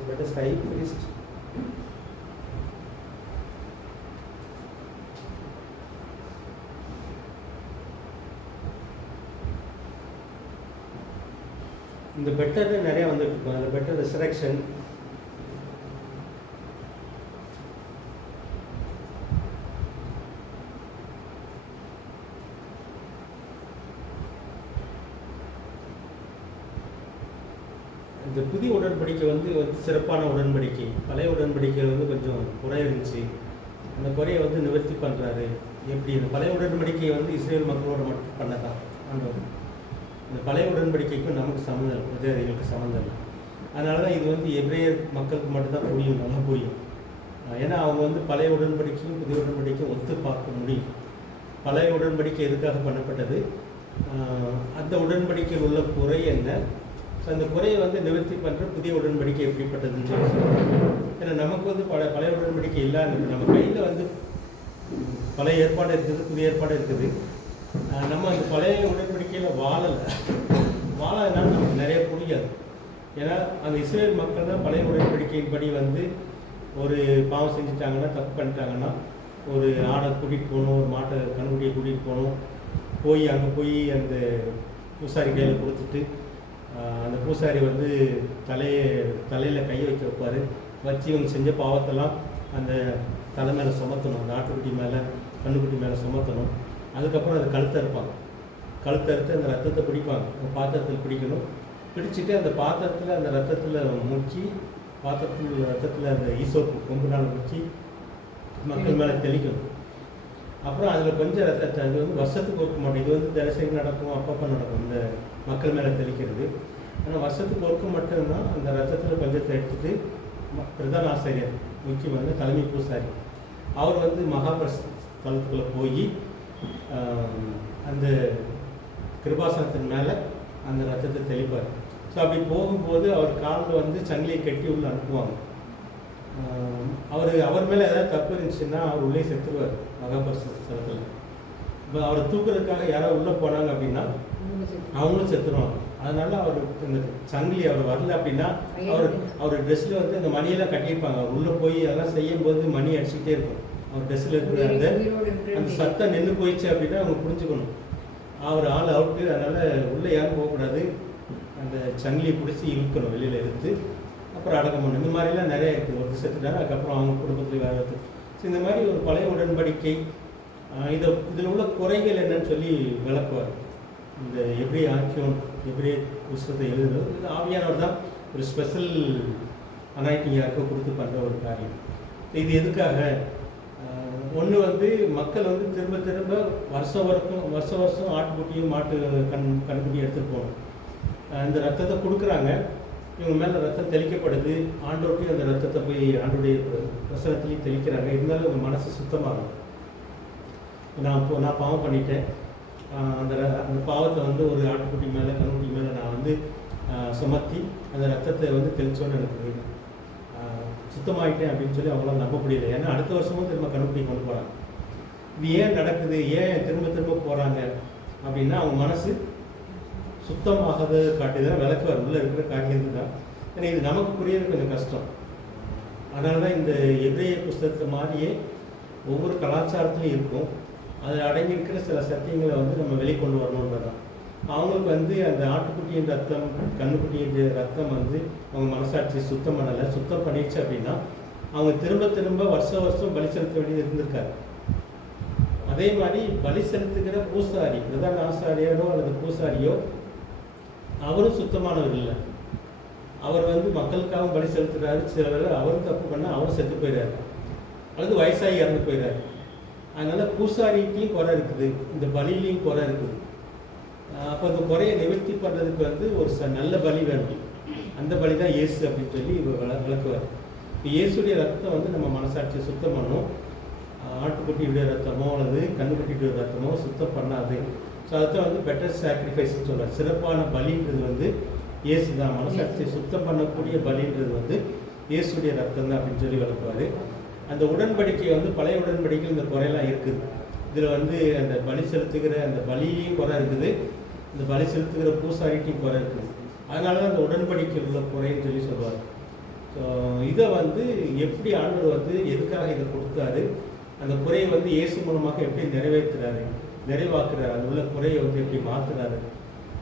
better high priest, இந்த பெட்டர் நிறைய வந்துட்டு இருக்கும். அந்த பெட்டர் ரெசரக்ஷன், இந்த புதிய உடன்படிக்கை வந்து சிறப்பான உடன்படிக்கை. பழைய உடன்படிக்கை வந்து கொஞ்சம் குறை இருந்துச்சு. அந்த குறையை வந்து நிவர்த்தி பண்ணுறாரு. எப்படி இந்த பழைய உடன்படிக்கையை வந்து இஸ்ரேல் மக்களோட மட்டும் பண்ணதான் ஆண்டவர். இந்த பழைய உடன்படிக்கைக்கும் நமக்கு சம்மந்தம் இல்லை, பிரஜாதிகளுக்கு சம்மந்தம் இல்லை. அதனால தான் இது வந்து எபிரேயர் மக்களுக்கு மட்டும்தான் புரியும், நல்லா புரியும். ஏன்னா அவங்க வந்து பழைய உடன்படிக்கையும் புதிய உடன்படிக்கையும் ஒத்து பார்க்க முடியும். பழைய உடன்படிக்கை எதுக்காக பண்ணப்பட்டது, அந்த உடன்படிக்கையில் உள்ள குறை என்ன, ஸோ அந்த குறையை வந்து நிவர்த்தி பண்ணுற புதிய உடன்படிக்கை எப்படிப்பட்டதுன்னு சொல்லி சொல்லுவாங்க. ஏன்னா நமக்கு வந்து பழைய உடன்படிக்கை இல்லாத நம்ம கையில் வந்து பழைய ஏற்பாடு இருக்குது, புதிய ஏற்பாடு இருக்குது. நம்ம அந்த பழைய உடன்படிக்கையில் வாழலைனால நமக்கு நிறைய புரியாது. ஏன்னா அந்த இஸ்ரேல் மக்கள் தான் பழைய உடன்படிக்கையின்படி வந்து ஒரு பாவம் செஞ்சுட்டாங்கன்னா, தப்பு பண்ணிட்டாங்கன்னா, ஒரு ஆடை கூட்டிகிட்டு போகணும், ஒரு மாட்டை கண்ணுக்குட்டியை கூட்டிகிட்டு போகணும். அங்கே போய் அந்த பூசாரி கையில் கொடுத்துட்டு அந்த பூசாரி வந்து தலையில் கையை வைப்பார். வச்சு இவங்க செஞ்ச பாவத்தெல்லாம் அந்த தலை மேலே சுமத்தணும், அந்த ஆட்டுக்குட்டி மேலே கண்ணுக்குட்டி மேலே சுமத்தணும். அதுக்கப்புறம் அதை கழுத்தறுத்து அந்த ரத்தத்தை பிடிப்பாங்க. அந்த பாத்திரத்தில் பிடிக்கணும். பிடிச்சிட்டு அந்த பாத்திரத்தில் அந்த ரத்தத்தில் முக்கி, ரத்தத்தில் அந்த ஈசோப்பு கொம்புனால் முக்கி மக்கள் மேலே தெளிக்கணும். அப்புறம் அதில் கொஞ்சம் ரத்தத்தை, அது வந்து வருஷத்துக்கு ஒர்க்க மாட்டோம். இது வந்து தினசரி நடக்கும், அப்பப்போ நடக்கும் இந்த மக்கள் மேலே தெளிக்கிறது. ஆனால் வருஷத்துக்கு ஒர்க்க மட்டும்தான் அந்த ரத்தத்தில் கொஞ்சத்தை எடுத்துட்டு பிரதான ஆசிரியர், முக்கியமான தலைமை பூசாரி, அவர் வந்து மகாபரிசுத்தலத்துக்குள்ளே போய் அந்த கிருபாசனத்தின் மேலே அந்த ரத்தத்தை தெளிப்பார். ஸோ அப்படி போகும்போது அவர் காலில் வந்து சங்கிலியை கட்டி உள்ள அனுப்புவாங்க. அவர் மேலே ஏதாவது தப்பு இருந்துச்சுன்னா அவர் உள்ளே செத்துருவார் மகாபரிசுத்தலத்தில். இப்போ அவரை தூக்குறதுக்காக யாராவது உள்ளே போனாங்க அப்படின்னா அவங்களும் செத்துருவாங்க. அதனால அவர் இந்த சங்கிலி அவர் வரல அப்படின்னா அவர் ட்ரெஸ்ஸில் வந்து இந்த மணியெல்லாம் கட்டியிருப்பாங்க. அவர் உள்ளே போய் அதெல்லாம் செய்யும்போது மணி அடிச்சுக்கிட்டே இருக்கும். அவர் ட்ரெஸ்ஸில் இருக்கிற அந்த சத்தம் நின்று போயிடுச்சு அப்படின்னா அவங்க புரிஞ்சுக்கணும் அவர் ஆள் அவுட்டு. அதனால் உள்ளே யாரும் போகக்கூடாது. அந்த சங்கிலியை பிடிச்சி இழுக்கணும், வெளியில் இழுத்து அப்புறம் அடக்கம் பண்ணணும். இந்த மாதிரிலாம் நிறைய இருக்குது. ஒரு செத்துட்டாங்க, அதுக்கப்புறம் அவங்க குடும்பத்தில் வேறு. ஸோ இந்த மாதிரி ஒரு பழைய உடன்படிக்கை, இதில் உள்ள குறைகள் என்னன்னு சொல்லி விளக்குவார். இந்த எபிரேய புத்தகத்தை எழுதுறது இது ஆவியானவர் தான் ஒரு ஸ்பெஷல் அனாயிட்டிங்காக கொடுத்து பண்ணுற ஒரு காரியம். இது எதுக்காக, ஒன்று வந்து மக்கள் வந்து திரும்ப வருஷம் ஆட்டுக்குட்டியும் கண்குட்டியும் எடுத்துகிட்டு போகணும். இந்த ரத்தத்தை கொடுக்குறாங்க, இவங்க மேலே ரத்தம் தெளிக்கப்படுது. ஆண்டோட்டையும் அந்த ரத்தத்தை போய் ஆண்டோடைய வசனத்துலேயும் தெளிக்கிறாங்க. இருந்தாலும் உங்கள் மனசு சுத்தமாகும். நான் பாவம் பண்ணிட்டேன், அந்த பாவத்தை வந்து ஒரு ஆட்டுக்குட்டி மேலே கண்ணுக்குட்டி மேலே நான் வந்து சுமத்தி அந்த ரத்தத்தை வந்து தெளிச்சோன்னு எனக்கு சுத்தமாயிட்டேன் அப்படின்னு சொல்லி அவங்களாம் நம்ப முடியல. ஏன்னா அடுத்த வருஷமும் திரும்ப கண்ணுக்குட்டி கொண்டு போகிறாங்க. இது ஏன் நடக்குது, ஏன் திரும்ப போகிறாங்க அப்படின்னா அவங்க மனசு சுத்தமாகத காட்டுதான் விளக்குவார். உள்ளே இருக்கிற காரியது தான். ஏன்னா இது நமக்கு புரியறது கொஞ்சம் கஷ்டம். அதனால தான் இந்த எபிரேய புத்தகத்தை மாதிரியே ஒவ்வொரு கலாச்சாரத்துலையும் இருக்கும். அதில் அடங்கியிருக்கிற சில சத்தியங்களை வந்து நம்ம வெளிக்கொண்டு வரணுன்றது தான். அவங்களுக்கு வந்து அந்த ஆட்டுக்குட்டியின் ரத்தம் கண்ணுக்குட்டியின் ரத்தம் வந்து அவங்க மனசாட்சி சுத்தம் பண்ணலை. சுத்தம் பண்ணிடுச்சு அப்படின்னா அவங்க திரும்ப வருஷம் பலி செலுத்த வேண்டியது இருந்திருக்காரு. அதே மாதிரி பலி செலுத்துகிற பூசாரி, பிரதான ஆசாரியரோ அல்லது பூசாரியோ அவரும் சுத்தமானவர் இல்லை. அவர் வந்து மக்களுக்காக பலி செலுத்துறாரு. சில வேளை அவரும் தப்பு பண்ணால் அவரும் செத்து போயிடுறாரு, அல்லது வயசாகி இறந்து போயிடுறாரு. அதனால் பூசாரிக்கும் குறை இருக்குது, இந்த பலியிலையும் குறை இருக்குது. அப்போ அந்த குறையை நிவர்த்தி பண்ணுறதுக்கு வந்து ஒரு நல்ல பலி வேணும். அந்த பலி தான் இயேசு அப்படின்னு சொல்லி இவர் விளக்குவார். இப்போ இயேசுடைய ரத்தம் வந்து நம்ம மனசாட்சியை சுத்தம் பண்ணும். ஆட்டுக்குட்டியுடைய ரத்தமோ அல்லது கண்ணுக்குட்டியுடைய ரத்தமோ சுத்தம் பண்ணாது. ஸோ அதுதான் வந்து பெட்டர் சாக்ரிஃபைஸ்ன்னு சொல்கிறார். சிறப்பான பலின்றது வந்து இயேசு தான். மனசாட்சியை சுத்தம் பண்ணக்கூடிய பலின்றது வந்து இயேசுடைய ரத்தம் தான் அப்படின்னு சொல்லி விளக்குவார். அந்த உடன்படிக்கை வந்து பழைய உடன்படிக்கை இந்த குறையெல்லாம் இருக்குது. இதில் வந்து அந்த பலி செலுத்துகிற அந்த பலியிலையும் குறை இருக்குது, இந்த பலி செலுத்துகிற பூசாரிட்டையும் குறை இருக்குது. அதனால தான் அந்த உடன்படிக்கை உள்ள குறைன்னு சொல்லி சொல்லுவார். ஸோ இதை வந்து எப்படி ஆண்டவர் வந்து எதுக்காக இதை கொடுத்தாரு, அந்த குறையை வந்து இயேசு மூலமாக எப்படி நிறைவாக்குறாரு, அது உள்ள குறையை வந்து எப்படி மாற்றுறாரு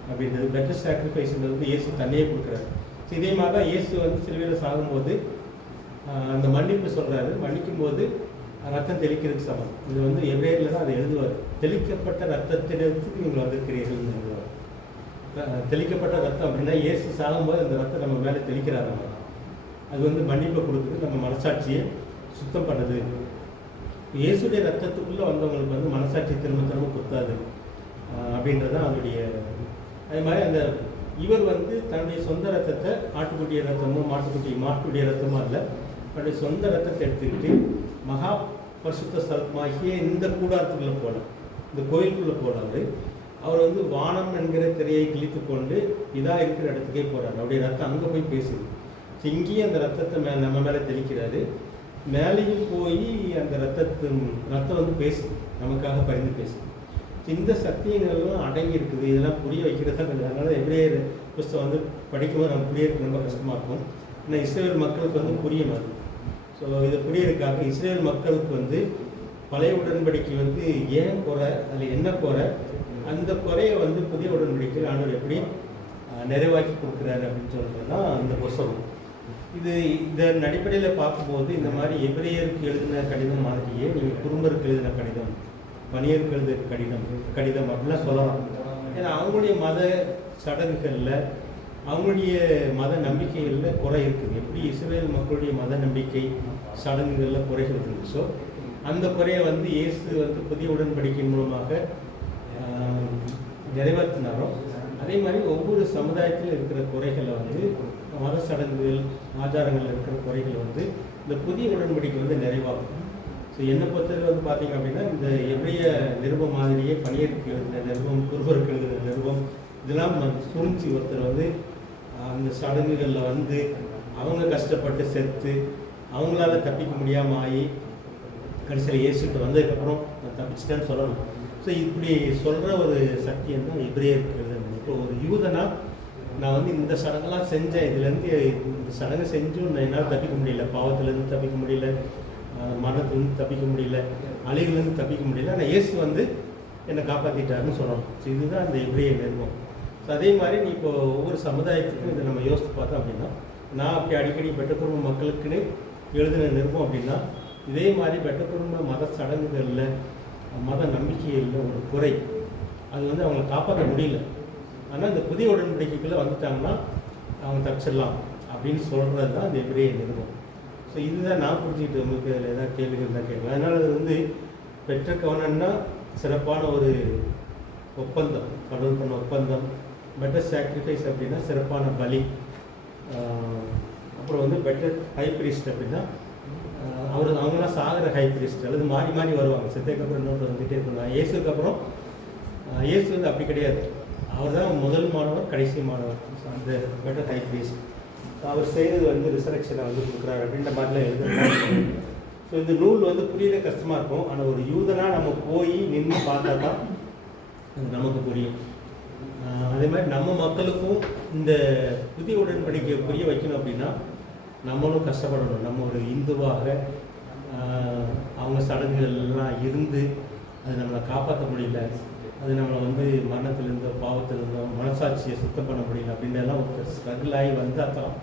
அப்படின்றது பெட்டர் சாக்ரிஃபைஸ்ன்றது வந்து இயேசு தன்னையே கொடுக்குறாரு. ஸோ இதே மாதிரி தான் இயேசு வந்து சிலுவையில் சாகும்போது அந்த மன்னிப்பு சொல்கிறாரு. மன்னிக்கும் போது ரத்தம் தெளிக்கிறதுக்கு சமம். இது வந்து எவ்ரேரில் தான் அதை எழுதுவார். தெளிக்கப்பட்ட ரத்தத்தினத்துக்கு நீங்கள் வந்திருக்கிறீர்கள்னு எழுதுவார். தெளிக்கப்பட்ட ரத்தம் அப்படின்னா இயேசு சாகும்போது அந்த ரத்தம் நம்ம மேலே தெளிக்கிறாரு. அது வந்து மன்னிப்பை கொடுக்குது, நம்ம மனசாட்சியை சுத்தம் பண்ணுது. இயேசுடைய ரத்தத்துக்குள்ளே வந்தவங்களுக்கு வந்து மனசாட்சி திரும்ப குத்தாது அப்படின்றது தான் அவருடைய. அதே மாதிரி அந்த இவர் வந்து தன்னுடைய சொந்த ரத்தத்தை ஆட்டுக்குட்டிய ரத்தமோ மாட்டுடைய ரத்தமோ இல்லை, தன்னுடைய சொந்த ரத்தத்தை எடுத்துக்கிட்டு மகா பரிசுத்த ஸ்தலமாகிய இந்த கூடாரத்துக்குள்ளே போகலாம், இந்த கோயிலுக்குள்ளே போனார். அவர் வந்து வானம் என்கிற திரையை கிழித்து கொண்டு இதாக இருக்கிற இடத்துக்கே போகிறார். அவருடைய ரத்தம் அங்கே போய் பேசுது. ஸோ இங்கேயும் அந்த ரத்தத்தை நம்ம மேலே தெளிக்கிறாரு. மேலேயும் போய் அந்த ரத்தம் வந்து பேசுது, நமக்காக பரிந்து பேசுது. இந்த சத்தியங்கள்லாம் அடங்கி இருக்குது. இதெல்லாம் புரிய வைக்கிறது தான் கொஞ்சம். அதனால் எபிரேயர் புஸ்தகம் வந்து படிக்கும்போது நம்ம புரியறதுக்கு ரொம்ப கஷ்டமாக இருக்கும். ஏன்னா இஸ்ரேல் மக்களுக்கு வந்து புரியணும். ஸோ இதை புரியறதுக்காக இஸ்ரேல் மக்களுக்கு வந்து பழைய உடன்படிக்கை வந்து ஏன் குறை, அதில் என்ன குறை, அந்த குறையை வந்து புதிய உடன்படிக்கையில் ஆண்டவர் எப்படி நிறைவாக்கி கொடுக்குறாரு அப்படின்னு சொல்கிறது தான் அந்த புஸ்தகம். இதன் அடிப்படையில் பார்க்கும்போது இந்த மாதிரி எபிரேயருக்கு எழுதின கடிதம் மாதிரியே நீங்கள் குறும்பருக்கு எழுதின கடிதம், பனியருக்கு எழுதின கடிதம் அப்படிலாம் சொல்லலாம். ஏன்னா அவங்களுடைய மத சடங்குகளில், அவங்களுடைய மத நம்பிக்கைகளில் குறை இருக்குது. எப்படி இஸ்ரேல் மக்களுடைய மத நம்பிக்கை சடங்குகளில் குறைகள் இருக்குது. ஸோ அந்த குறையை வந்து இயேசு வந்து புதிய உடன்படிக்கையின் மூலமாக நிறைவேற்றினாரோ அதே மாதிரி ஒவ்வொரு சமுதாயத்தில் இருக்கிற குறைகளை வந்து மத சடங்குகள் ஆச்சாரங்களில் இருக்கிற குறைகளை வந்து இந்த புதிய உடன்படிக்கை வந்து நிறைவாகும். ஸோ என்னை பொறுத்தவரை வந்து பார்த்திங்க அப்படின்னா இந்த எவ்விய நிருபம் மாதிரியே பனியருக்கு எழுதின நிருபம், குருபருக்கு எழுதின நிருபம் இதெல்லாம் சுருஞ்சி ஒருத்தர் வந்து அந்த சடங்குகளில் வந்து அவங்க கஷ்டப்பட்டு செத்து அவங்களால தப்பிக்க முடியாமல் ஆகி கடைசியில் இயேசுட்டு வந்ததுக்கப்புறம் நான் தப்பிச்சிட்டேன்னு சொல்லணும். ஸோ இப்படி சொல்கிற ஒரு சத்தியம் தான் எபிரேயருக்கு எழுதணும். இப்போ ஒரு யூதனா நான் வந்து இந்த சடங்கெல்லாம் செஞ்சேன், இதுலேருந்து இந்த சடங்கு செஞ்சும் நான் என்னால் தப்பிக்க முடியல, பாவத்துலேருந்து தப்பிக்க முடியல, மரணத்துலேருந்து தப்பிக்க முடியல, அழிவுலேருந்து தப்பிக்க முடியல, ஆனால் இயேசு வந்து என்னை காப்பாற்றிட்டாருன்னு சொல்லணும். ஸோ இதுதான் இந்த எபிரேய நிறுவனம். ஸோ அதே மாதிரி நீ இப்போ ஒவ்வொரு சமுதாயத்துக்கும் இதை நம்ம யோசித்து பார்த்தோம் அப்படின்னா, நான் அப்படி அடிக்கடி பெட்டக்குடும்ப மக்களுக்குன்னு எழுதின நிருபம் அப்படின்னா இதே மாதிரி பெட்டக்குடும்ப மத சடங்குகளில் மத நம்பிக்கையில் ஒரு குறை, அது வந்து அவங்களை காப்பாற்ற முடியல. ஆனால் இந்த புதிய உடன்படிக்கைக்குள்ளே வந்துட்டாங்கன்னா அவங்க தப்பிச்சிடலாம் அப்படின்னு சொல்கிறது தான் இந்த எபிரேய நிருபம். ஸோ இதுதான் நான் புரிஞ்சுக்கிட்டு உங்களுக்கு அதில் ஏதாவது கேள்விகள் தான் கேட்குவேன். அதனால் அது வந்து பெற்ற கவனம்னா சிறப்பான ஒரு ஒப்பந்தம், கடவுள் பண்ண ஒப்பந்தம். பெட்டர் சாக்ரிஃபைஸ் அப்படின்னா சிறப்பான பலி. அப்புறம் வந்து பெட்டர் ஹை ப்ரீஸ்ட் அப்படின்னா அவங்களாம் சாகிற ஹை ப்ரீஸ்ட், அல்லது மாறி மாறி வருவாங்க. செத்ததுக்கப்புறம் இன்னொன்று வந்துகிட்டே இருப்பாங்க. இயேசுக்கு அப்புறம் இயேசு வந்து அப்படி கிடையாது, அவர் தான் முதல் மாணவர் கடைசி மாணவர். அந்த பெட்டர் ஹை ப்ரீஸ்ட் அவர் செய்கிறது வந்து ரிசரக்ஷனை வந்து கொடுக்குறாரு அப்படின்ற மாதிரிலாம் எழுதுறாங்க. ஸோ இந்த நூல் வந்து புரியவே கஷ்டமாக இருக்கும். ஆனால் ஒரு யூதனாக நம்ம போய் நின்று பார்த்தா தான் நமக்கு புரியும். அதே மாதிரி நம்ம மக்களுக்கும் இந்த புதிய உடன்படிக்கையை புரிய வைக்கணும் அப்படின்னா நம்மளும் கஷ்டப்படணும். நம்ம ஒரு இந்துவாக அவங்க சடங்குகள்லாம் இருந்து அது நம்மளை காப்பாற்ற முடியல, அது நம்மளை வந்து மரணத்திலிருந்தோ பாவத்திலிருந்தோ மனசாட்சியை சுத்தம் பண்ண முடியல அப்படின்றலாம் ஒரு ஸ்ட்ரகிள் ஆகி வந்தால் தான்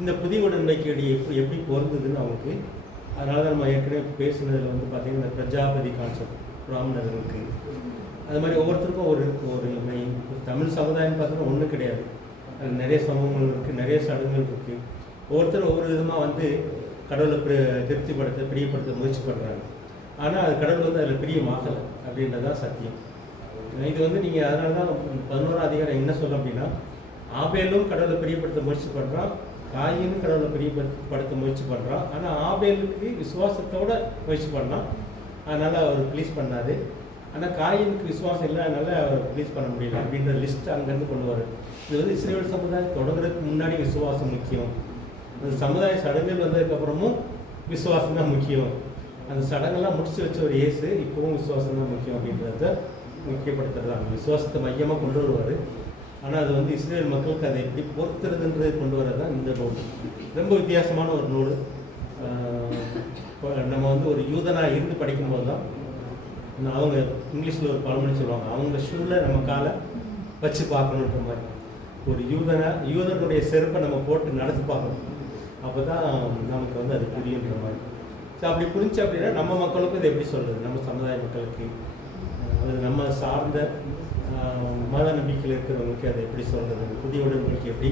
இந்த புதிய உடன்படிக்கையுடைய எப்படி பொருந்ததுன்னு அவங்களுக்கு. அதனால தான் நம்ம ஏற்கனவே பேசுனதில் வந்து பார்த்திங்கன்னா இந்த பிரஜாபதி கான்செப்ட் பிராமணர்களுக்கு அது மாதிரி ஒவ்வொருத்தருக்கும் ஒரு தமிழ் சமுதாயம் பார்த்தோன்னா ஒன்றும் கிடையாது. அது நிறைய சமூகங்கள் இருக்குது, நிறைய சடங்குகள் இருக்குது. ஒவ்வொருத்தரும் ஒவ்வொரு விதமாக வந்து கடவுளை திருப்திப்படுத்த பிரியப்படுத்த முயற்சி பண்ணுறாங்க. ஆனால் அது கடவுள் வந்து அதில் பிரியமாகலை அப்படின்றதான் சத்தியம். இது வந்து நீங்கள் அதனால தான் 11ஆம் அதிகாரம் என்ன சொல்லும் அப்படின்னா, ஆபேலும் கடவுளை பிரியப்படுத்த முயற்சி பண்ணுறான், காயினும் கடவுளை பிரியப்படுத்த முயற்சி பண்ணுறான். ஆனால் ஆபேலுக்கு விசுவாசத்தோடு முயற்சி பண்ணான், அதனால் அவர் ப்ளீஸ் பண்ணாது. ஆனால் காயினுக்கு விசுவாசம் இல்லை, அதனால் அவர் ப்ளீஸ் பண்ண முடியல அப்படின்ற லிஸ்ட் அங்கேருந்து கொண்டு வரும். இது வந்து இஸ்ரேல் சமுதாயம் தொடங்குறதுக்கு முன்னாடி விசுவாசம் முக்கியம், அந்த சமுதாய சடங்குகள் வந்ததுக்கப்புறமும் விசுவாசம் தான் முக்கியம், அந்த சடங்கெல்லாம் முடிச்சு வச்ச ஒரு இயேசு இப்போவும் விசுவாசம் தான் முக்கியம் அப்படின்றத முக்கியப்படுத்துறது. அந்த விசுவாசத்தை மையமாக கொண்டு வருவார். ஆனால் அது வந்து இஸ்ரேல் மக்களுக்கு அதை எப்படி பொறுத்துறதுன்றது கொண்டு வரது தான் இந்த நூல். ரொம்ப வித்தியாசமான ஒரு நூல். நம்ம வந்து ஒரு யூதனாக இருந்து படிக்கும்போது தான் அவங்க இங்கிலீஷில் ஒரு பழமொழி சொல்லுவாங்க, அவங்க ஷூவில் நம்ம காலை வச்சு பார்க்கணுன்ற மாதிரி. ஒரு யூதனுடைய செருப்பை நம்ம போட்டு நடத்தி பார்க்கணும், அப்போ தான் நமக்கு வந்து அது புரியுன்ற மாதிரி. ஸோ அப்படி புரிஞ்சு அப்படின்னா நம்ம மக்களுக்கும் இதை எப்படி சொல்கிறது, நம்ம சமுதாய மக்களுக்கு, அது நம்ம சார்ந்த மத நம்பிக்கையில் இருக்கிறவங்களுக்கு அதை எப்படி சொல்கிறது, புதிய உடன்படிக்கை எப்படி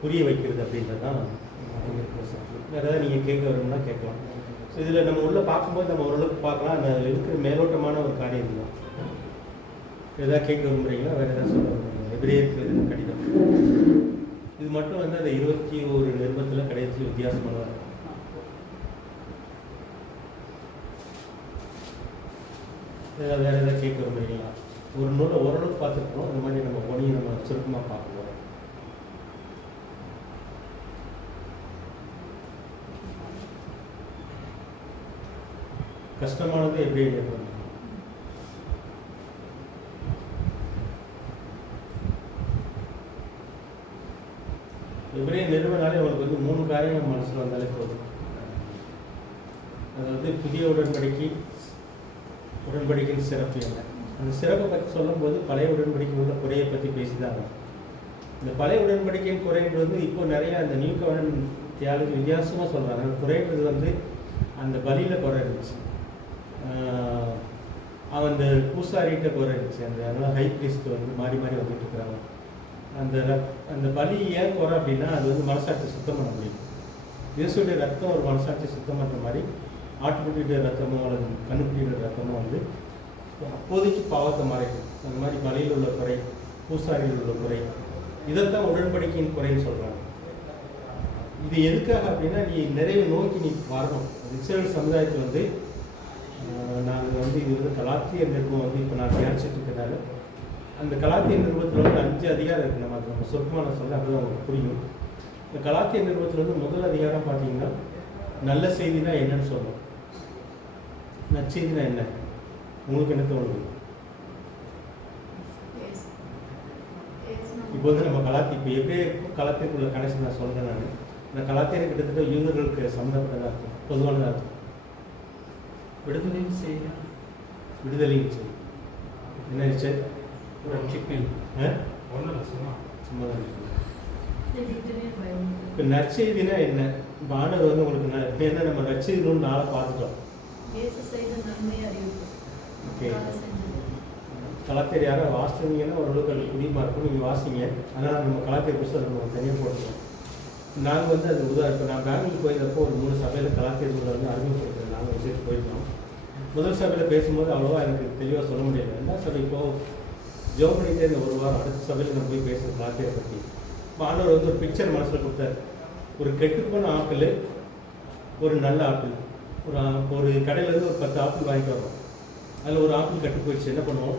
புரிய வைக்கிறது அப்படின்றது தான் இருக்கிற சத்தியம். வேறு ஏதாவது நீங்கள் கேட்க வரணும்னா கேட்கலாம். ஸோ இதில் நம்ம உள்ளே பார்க்கும்போது நம்ம ஓரளவுக்கு பார்க்கலாம், அந்த இருக்கிற மேலோட்டமான ஒரு காரியம் தான். எதாவது கேட்க விரும்புகிறீங்களா, வேறு ஏதாவது சொல்ல விரும்புகிறீங்களா? எபிரேயருக்கு எழுதின கடிதம் இது மட்டும் வந்து அந்த 21 நிருபத்தில் கடைசி வித்தியாசமானதாக இருக்கும். வேறு ஏதாவது கேட்க விரும்புகிறீங்களா? ஒரு நூலை ஓரளவுக்கு பார்த்துருக்கோம், இந்த மாதிரி நம்ம ஒன்றையும் நம்ம சுருக்கமாக பார்க்க போகிறோம். கஷ்டமானது எப்படி எழுதணும்? எபிரேய நிறுவனாலே உங்களுக்கு வந்து 3 காரியம் மனசில் வந்தாலே போதும். அதாவது புதிய உடன்படிக்கையின் சிறப்பு என்ன, அந்த சிறப்பை பற்றி சொல்லும்போது பழைய உடன்படிக்கை உள்ள குறையை பற்றி பேசிதான். இந்த பழைய உடன்படிக்கையின் குறைன்றது இப்போ நிறையா அந்த நியூ கவர்னன் தியாலஜி வித்தியாசமாக சொல்கிறாங்க. அந்த குறைன்றது வந்து அந்த பலியில் குறை இருந்துச்சு, அந்த பூசாரிகிட்ட குறை இருந்துச்சு, அதனால் ஹை ப்ரீஸ்ட் வந்து மாறி மாறி வந்துட்டு இருக்கிறாங்க. அந்த பலி ஏன் குறை அப்படின்னா அது வந்து மனசாட்சி சுத்தம் பண்ண முடியும். இயேசுடைய ரத்தம் ஒரு மனசாட்சி சுத்தம் பண்ணுற மாதிரி ஆட்டுக்குட்டியுடைய ரத்தமோ அல்லது கண்ணுக்குட்டியுடைய ரத்தமோ வந்து அப்போதைக்கு பாவத்தை மறைக்கும். அந்த மாதிரி பலியில் உள்ள குறை, பூசாரியில் உள்ள குறை, இதைத்தான் உடன்படிக்கையின் குறைன்னு சொல்கிறாங்க. இது எதுக்காக அப்படின்னா நீ நிறைய நோக்கி நீ வரணும். இஸ்ரேல் சமுதாயத்தில் வந்து நாங்கள் வந்து இது வந்து கலாத்தியர் நிருபம் வந்து இப்போ நான் தியானிச்சுட்டு இருக்கிறதால அந்த கலாத்தியர் நிருபத்தில் வந்து 5 அதிகாரம் இருக்குது. நம்ம சொற்கமாக நான் சொல்ல அப்போ தான் உங்களுக்கு புரியும். இந்த கலாத்தியர் நிருபத்தில் வந்து முதல் அதிகாரம் பார்த்தீங்கன்னா நல்ல செய்தினா என்னன்னு சொல்லணும். நற்செய்தினா என்ன, உங்களுக்கு என்ன தோணுது? இப்போ வந்து நம்ம இப்போ எப்படியே கலாத்தியருக்குள்ள கனெக்ஷன் நான் சொல்கிறேன். நான் இந்த கலாத்தியர் கிட்டத்தட்ட யூதர்களுக்கு சம்மந்தப்பட்டதாக இருக்கும், பொதுவானதாக இருக்கும். விடுதலையும் செய்ய என்ன இருந்துச்சு? சும்மா தான் இருக்கு. இப்போ நற்செய்தினா என்ன? இப்போ ஆண்டவர் வந்து உங்களுக்கு இப்போ என்ன நம்ம நற்செய்தின்னு நாளை பார்த்துட்டோம். ஓகே, கலாத்தியர் யாரோ வாசித்தீங்கன்னா ஓரளவுக்கு அது புரியுமா இருக்கும், நீங்கள் வாசிங்க. அதனால் நம்ம கலாத்தியர் புத்தகம் நம்ம தனியாக போட்டுருவோம். நாங்கள் வந்து அது இப்போ நான் பெங்களூர் போயிருந்தப்போ ஒரு 3 சபையில் கலாத்தியர் நூலை வந்து அறிமுகப்படுத்துகிறேன். நாங்கள் விசிட்டு போயிருந்தோம். முதல் சபையில் பேசும்போது அவ்வளோவா எனக்கு தெளிவாக சொல்ல முடியல. 2ஆம் சபை இப்போது ஜோ பண்ணிகிட்டே இந்த ஒரு வாரம் அடுத்த சபையில் நம்ம போய் பேசுகிற கலாத்தியரை பற்றி. இப்போ ஆண்டவர் வந்து ஒரு பிக்சர் மனசில் கொடுத்தாரு. ஒரு கெட்டுப்போன ஆப்பிள், ஒரு நல்ல ஆப்பிள். ஒரு கடையிலேருந்து ஒரு 10 ஆப்பிள் வாங்கிட்டு வரோம். அதில் ஒரு ஆப்பிள் கெட்டு போயிடுச்சு, என்ன பண்ணுவோம்?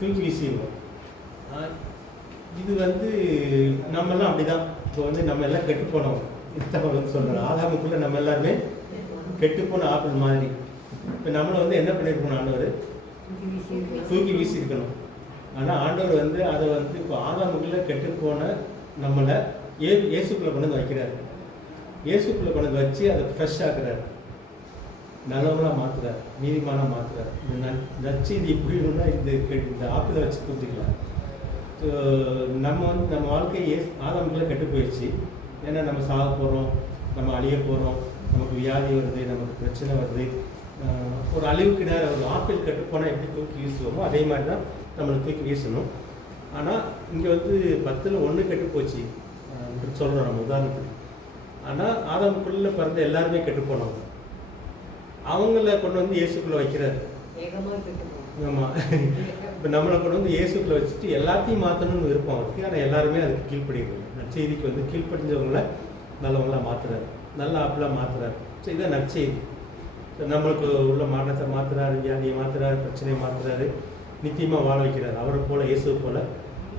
தூக்கி வீசிடுவோம். இது வந்து நம்மெல்லாம் அப்படி தான். இப்போ வந்து நம்ம எல்லாம் கெட்டு போனோம். இதுதான் வந்து சொல்கிறோம், ஆதாமுக்குள்ளே நம்ம எல்லாருமே கெட்டுப்போன ஆப்பிள் மாதிரி. இப்போ நம்மளை வந்து என்ன பண்ணியிருக்கணும்? ஆண்டவர் தூக்கி வீசியிருக்கணும். ஆனால் ஆண்டவர் வந்து அதை வந்து இப்போ ஆதாமுக்குள்ளே கெட்டுப்போன நம்மளை இயேசுக்குள்ளே கொண்டு வந்து வைக்கிறாரு. இயேசுக்குள்ளே கொண்டு வந்து வச்சு அதை ஃப்ரெஷ் ஆக்குறாரு, நல்லவங்களாக மாற்றுறாரு, நீதிமானாக மாற்றுறாரு. இந்த நற்செய்தி புரியணும்னா இந்த ஆப்பிளை வச்சு புரிஞ்சுக்கலாம். ஸோ நம்ம வந்து நம்ம வாழ்க்கையே ஆதாமுக்குள்ளே கெட்டு போயிடுச்சு. ஏன்னா நம்ம சாக போகிறோம், நம்ம அழிய போகிறோம், நமக்கு வியாதி வருது, நமக்கு பிரச்சனை வருது. ஒரு அழிவுக்கு நேரம் ஒரு ஆப்பிள் கெட்டு போனால் எப்படி தூக்கி வீசுவோமோ அதே மாதிரி தான் நம்மளை தூக்கி வீசணும். ஆனால் இங்கே வந்து 10ல் 1 கெட்டு போச்சு சொல்கிறோம் நம்ம உதாரணத்துக்கு. ஆனால் ஆதாமுக்குள்ளே பிறந்த எல்லாருமே கெட்டு போனவங்க. அவங்கள கொண்டு வந்து இயேசுக்குள்ளே வைக்கிறார். ஆமாம், இப்போ நம்மளை கொண்டு வந்து இயேசுக்குள்ளே வச்சுட்டு எல்லாத்தையும் மாற்றணும்னு விருப்பம் இருக்குது. ஆனால் எல்லாருமே அதுக்கு கீழ்ப்படிக்கிறது. நற்செய்திக்கு வந்து கீழ்ப்படிஞ்சவங்கள நல்லவங்களாக மாற்றுறாரு, நல்ல ஆப்பிளாக மாற்றுறாரு. ஸோ இதான் நற்செய்தி. நம்மளுக்கு உள்ள மாற்றத்தை மாற்றுறாரு, வியாதியை மாற்றுறாரு, பிரச்சனையை மாற்றுறாரு, நித்தியமாக வாழ வைக்கிறார். அவரை போல் இயேசுவை போல்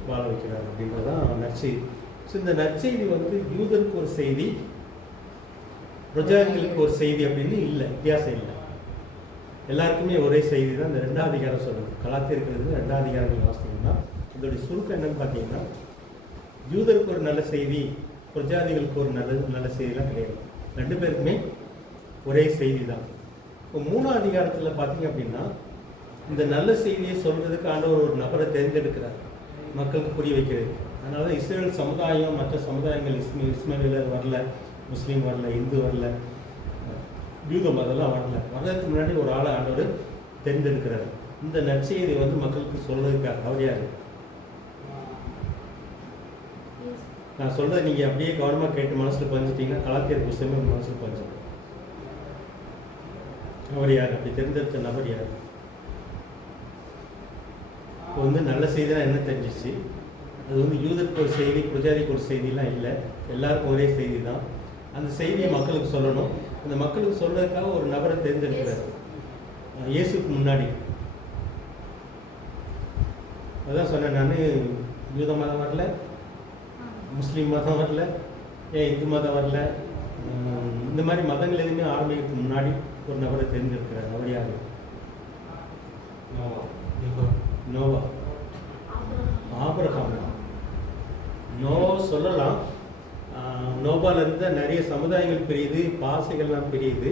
வாழ வைக்கிறார் அப்படின்றதான் நற்செய்தி. ஸோ இந்த நற்செய்தி வந்து யூதருக்கு ஒரு செய்தி, பிரஜாதிகளுக்கு ஒரு செய்தி அப்படின்னு இல்லை, வித்தியாசம் இல்லை. எல்லாருக்குமே ஒரே செய்தி தான் இந்த 2ஆம் அதிகாரம் சொல்லுது. கலாத்தியர்களுக்கு 2ஆம் அதிகாரம் நீங்கள் வாசிங்கன்னா இதோடைய சுருக்கம் என்னன்னு பார்த்தீங்கன்னா, யூதருக்கு ஒரு நல்ல செய்தி, பிரஜாதிகளுக்கு ஒரு நல்ல செய்திலாம் கிடையாது. 2 பேருக்குமே ஒரே செய்தி தான். இப்போ 3ஆம் அதிகாரத்தில் பார்த்தீங்க அப்படின்னா, இந்த நல்ல செய்தியை சொல்கிறதுக்கு ஆண்டவர் ஒரு நபரை தேர்ந்தெடுக்கிறார், மக்களுக்கு புரிய வைக்கிறது. அதனால தான் இஸ்ரேல் சமுதாயம் மற்ற சமுதாயங்கள் இஸ்மேலில் வரல, முஸ்லீம் வரல, இந்து வரல, யூதம் அதெல்லாம் வரல. வர்றதுக்கு முன்னாடி ஒரு ஆளை ஆண்டவர் தேர்ந்தெடுக்கிறார் இந்த நற்செய்தியை வந்து மக்களுக்கு சொல்றதுக்காக. அவர் யார்? நான் சொல்றதை நீங்கள் அப்படியே கவனமாக கேட்டு மனசில் பதிஞ்சிட்டிங்கன்னா கலாத்தியர் புத்தகமே மனசில் பதிஞ்சிடும். அவர் யார்? அப்படி தேர்ந்தெடுத்த நபர் யார்? இப்போ வந்து நல்ல செய்தினா என்ன தெரிஞ்சிச்சு? அது வந்து யூதருக்கு ஒரு செய்தி, பிரஜாதிக்கு ஒரு செய்திலாம் இல்லை, எல்லாருக்கும் ஒரே செய்தி தான். அந்த செய்தியை மக்களுக்கு சொல்லணும். அந்த மக்களுக்கு சொல்றதுக்காக ஒரு நபரை தேர்ந்தெடுக்கிறார் இயேசுக்கு முன்னாடி. அதான் சொன்னேன் நான், யூத மதம் வரல, முஸ்லீம் மதம் வரல, இந்து மதம் வரல, இந்த மாதிரி மதங்கள் எதுவுமே ஆரம்பிக்கிறதுக்கு முன்னாடி ஒரு நபரை தேர்ந்தெடுக்கிறார். அவர் யார்? நோவா. ஆபிரகாம். நோவா சொல்லலாம், நோபாலேருந்து தான் நிறைய சமுதாயங்கள் பிரியுது, பாசைகள்லாம் பிரியுது.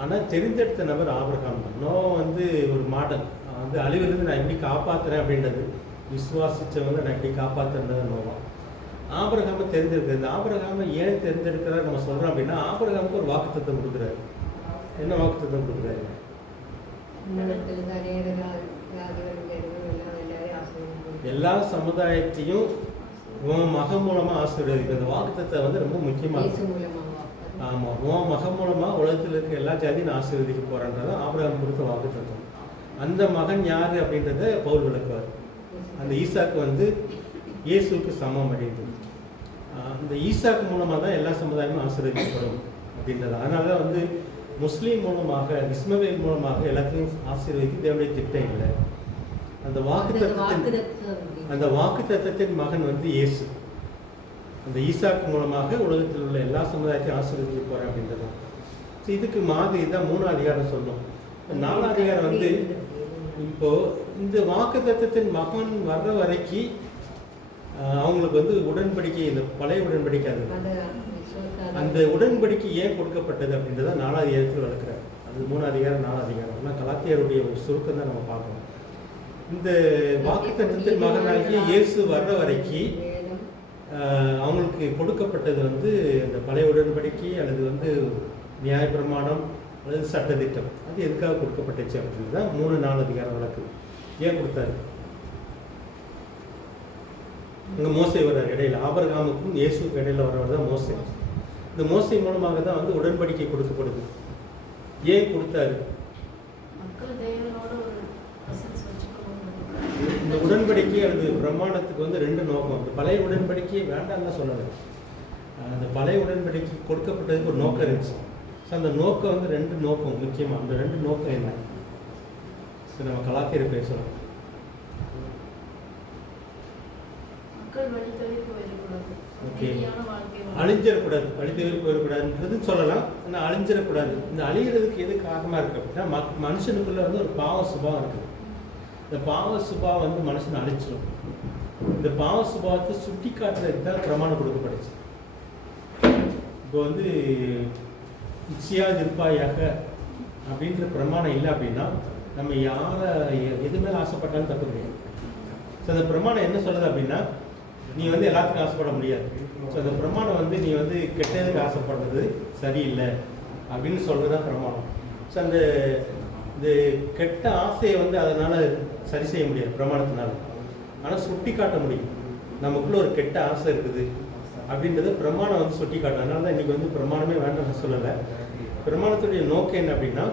ஆனால் தெரிந்தெடுத்த நபர் ஆபிரகாம் தான். நோவா வந்து ஒரு மாடல், வந்து அழிவிலிருந்து நான் எப்படி காப்பாற்றுறேன் அப்படின்றது, விசுவாசித்தவங்க நான் எப்படி காப்பாற்றுறது நோவா. ஆபிரகாமை தெரிஞ்செடுக்கிறது. இந்த ஆபிரகாமை ஏன் தெரிஞ்செடுக்கிறார் நம்ம சொல்கிறோம் அப்படின்னா, ஆபிரகாமுக்கு ஒரு வாக்குத்தத்தம் கொடுக்குறாரு. என்ன வாக்குத்தத்தம் கொடுக்குறாரு? எல்லா சமுதாயத்தையும் உன் மகன் மூலமாக ஆசீர்வதிக்கும். இந்த வாக்குத்தத்தை வந்து ரொம்ப முக்கியமாக. ஆமாம், உன் மகன் மூலமாக உலகத்தில் இருக்க எல்லா ஜாதியும் நான் ஆசீர்வதிக்க போகிறேன்றது ஆபிரகாம் கொடுத்த வாக்குத்தத்தம். அந்த மகன் யார் அப்படின்றத பவுல் விளக்குவார். அந்த ஈசாக்கு வந்து இயேசுக்கு சமம் அப்படின்றது. அந்த ஈசாக்கு மூலமாக தான் எல்லா சமுதாயமும் ஆசீர்வதிக்கப்படும் அப்படின்றது. அதனால தான் வந்து முஸ்லீம் மூலமாக, இஸ்மவேல் மூலமாக எல்லாத்தையும் ஆசீர்வதிக்க தேவனுடைய திட்டம் இல்லை. அந்த வாக்குத்தத்தத்தின் மகன் வந்து இயேசு. அந்த ஈசாக்கு மூலமாக உலகத்தில் உள்ள எல்லா சமுதாயத்தையும் ஆசீர்வதிக்க போகிறேன் அப்படின்றது. ஸோ இதுக்கு மாதிரி தான் 3ஆம் அதிகாரம் சொல்லும். 4ஆம் அதிகாரம் வந்து இப்போது இந்த வாக்குத்தத்தத்தின் மகன் வர்ற வரைக்கும் அவங்களுக்கு வந்து உடன்படிக்கை, இந்த பழைய உடன்படிக்கை, அந்த உடன்படிக்கை ஏன் கொடுக்கப்பட்டது அப்படின்றத 4ஆம் அதிகாரத்தில் வளர்க்குறாரு. அது 3ஆம் அதிகாரம் 4ஆம் அதிகாரம். ஆனால் கலாத்தியருடைய ஒரு சுருக்கம் தான் நம்ம பார்க்கணும். இந்த வாக்குத்தத்தத்தின் மகனாகிய இயேசு வர்ற வரைக்கும் அவங்களுக்கு கொடுக்கப்பட்டது வந்து இந்த பழைய உடன்படிக்கை அல்லது வந்து நியாயப்பிரமாணம் அல்லது சட்டத்திட்டம். அது எதுக்காக கொடுக்கப்பட்டுச்சு அப்படின்றது தான் 3-4 அதிகாரம் வழக்கு. ஏன் கொடுத்தாரு? அங்கே மோசே வர்றார் இடையில, ஆபிரகாமுக்கும் இயேசுக்கும் இடையில வர்றவர் தான் மோசே. இந்த மோசே மூலமாக தான் வந்து உடன்படிக்கை கொடுக்கப்படுது. ஏன் கொடுத்தாரு? இந்த உடன்படிக்கை அல்லது பிரமாணத்துக்கு வந்து 2 நோக்கம். இந்த பழைய உடன்படிக்கையை வேண்டாம்னு தான் சொல்லலை. அந்த பழைய உடன்படிக்கை கொடுக்கப்பட்டதுக்கு ஒரு நோக்கம் இருந்துச்சு. ஸோ அந்த நோக்கம் வந்து 2 நோக்கம் முக்கியமாக. அந்த 2 நோக்கம் என்ன? ஸோ நம்ம கலாத்தியரை பேசலாம். ஓகே, அழிஞ்சிடக்கூடாது, வழித்தவறி போயிடக்கூடாதுன்றது சொல்லலாம். ஆனால் அழிஞ்சிடக்கூடாது. இந்த அழிகிறதுக்கு எது காரணமாக இருக்குது அப்படின்னா, மனுஷனுக்குள்ளே வந்து ஒரு பாவ சுபாவம் இருக்குது. இந்த பாவ சுபாவம் வந்து மனுஷனை அழிச்சிடும். இந்த பாவ சுபாவத்தை சுட்டி காட்டுறதுக்கு தான் பிரமாணம் கொடுக்கப்பட்டுச்சு. இப்போ வந்து இச்சையா இருப்பாயாக அப்படின்ற பிரமாணம் இல்லை அப்படின்னா நம்ம யாரை எது மேலே ஆசைப்பட்டாலும் தப்பு கிடையாது. ஸோ அந்த பிரமாணம் என்ன சொல்லுது அப்படின்னா, நீ வந்து எல்லாத்துக்கும் ஆசைப்பட முடியாது. ஸோ அந்த பிரமாணம் வந்து நீ வந்து கெட்டதுக்கு ஆசைப்படுறது சரியில்லை அப்படின்னு சொல்கிறது தான் பிரமாணம். ஸோ அந்த இந்த கெட்ட ஆசையை வந்து அதனால் சரி செய்ய முடியாது பிரமாணத்தினால. ஆனால் சுட்டி காட்ட முடியும் நமக்குள்ள ஒரு கெட்ட ஆசை இருக்குது அப்படின்றத பிரமாணம் வந்து சுட்டி காட்டும். அதனால தான் இன்றைக்கி வந்து பிரமாணமே வேண்டாம்னு சொல்லலை. பிரமாணத்துடைய நோக்கம் என்ன அப்படின்னா,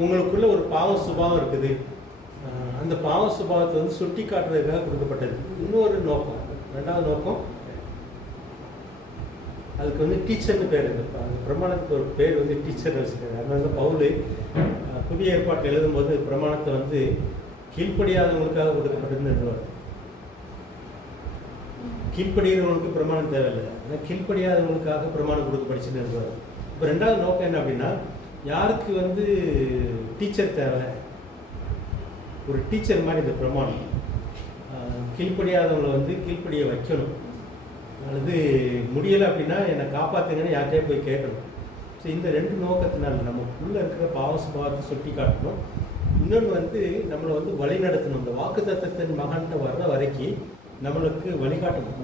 உங்களுக்குள்ள ஒரு பாவ சுபாவம் இருக்குது, அந்த பாவ சுபாவத்தை வந்து சுட்டி காட்டுறதுக்காக கொடுக்கப்பட்டது. இன்னொரு நோக்கம், ரெண்டாவது நோக்கம், அதுக்கு வந்து டீச்சர்னு பேர். அந்த பிரமாணத்துக்கு ஒரு பேர் வந்து டீச்சர் வச்சுருக்காரு. அதனால தான் பவுல் புதிய ஏற்பாட்டில் எழுதும்போது பிரமாணத்தை வந்து கீழ்ப்படியாதவங்களுக்காக கொடுக்கப்பட்டதுன்னு எழுதுவார். கீழ்ப்படுகிறவங்களுக்கு பிரமாணம் தேவையில்லை, ஆனால் கீழ்ப்படியாதவங்களுக்காக பிரமாணம் கொடுக்கப்பட்டுச்சுன்னு எழுதுவார். இப்போ ரெண்டாவது நோக்கம் என்ன அப்படின்னா, யாருக்கு வந்து டீச்சர் தேவை, ஒரு டீச்சர் மாதிரி இந்த பிரமாணம் கீழ்ப்படியாதவங்களை வந்து கீழ்ப்படிய வைக்கணும். அல்லது முடியலை அப்படின்னா என்னை காப்பாற்றுங்கன்னு யார்கிட்டயே போய் கேட்கணும். ஸோ இந்த ரெண்டு நோக்கத்தினால நமக்குள்ளே இருக்கிற பாவ சுபாவத்தை சுட்டி காட்டணும். இன்னொன்று வந்து நம்மளை வந்து வழி நடத்தணும். இந்த வாக்கு தத்தத்தின் மகன்கிட்ட வர்ற வரைக்கும் நம்மளுக்கு வழிகாட்டணும்.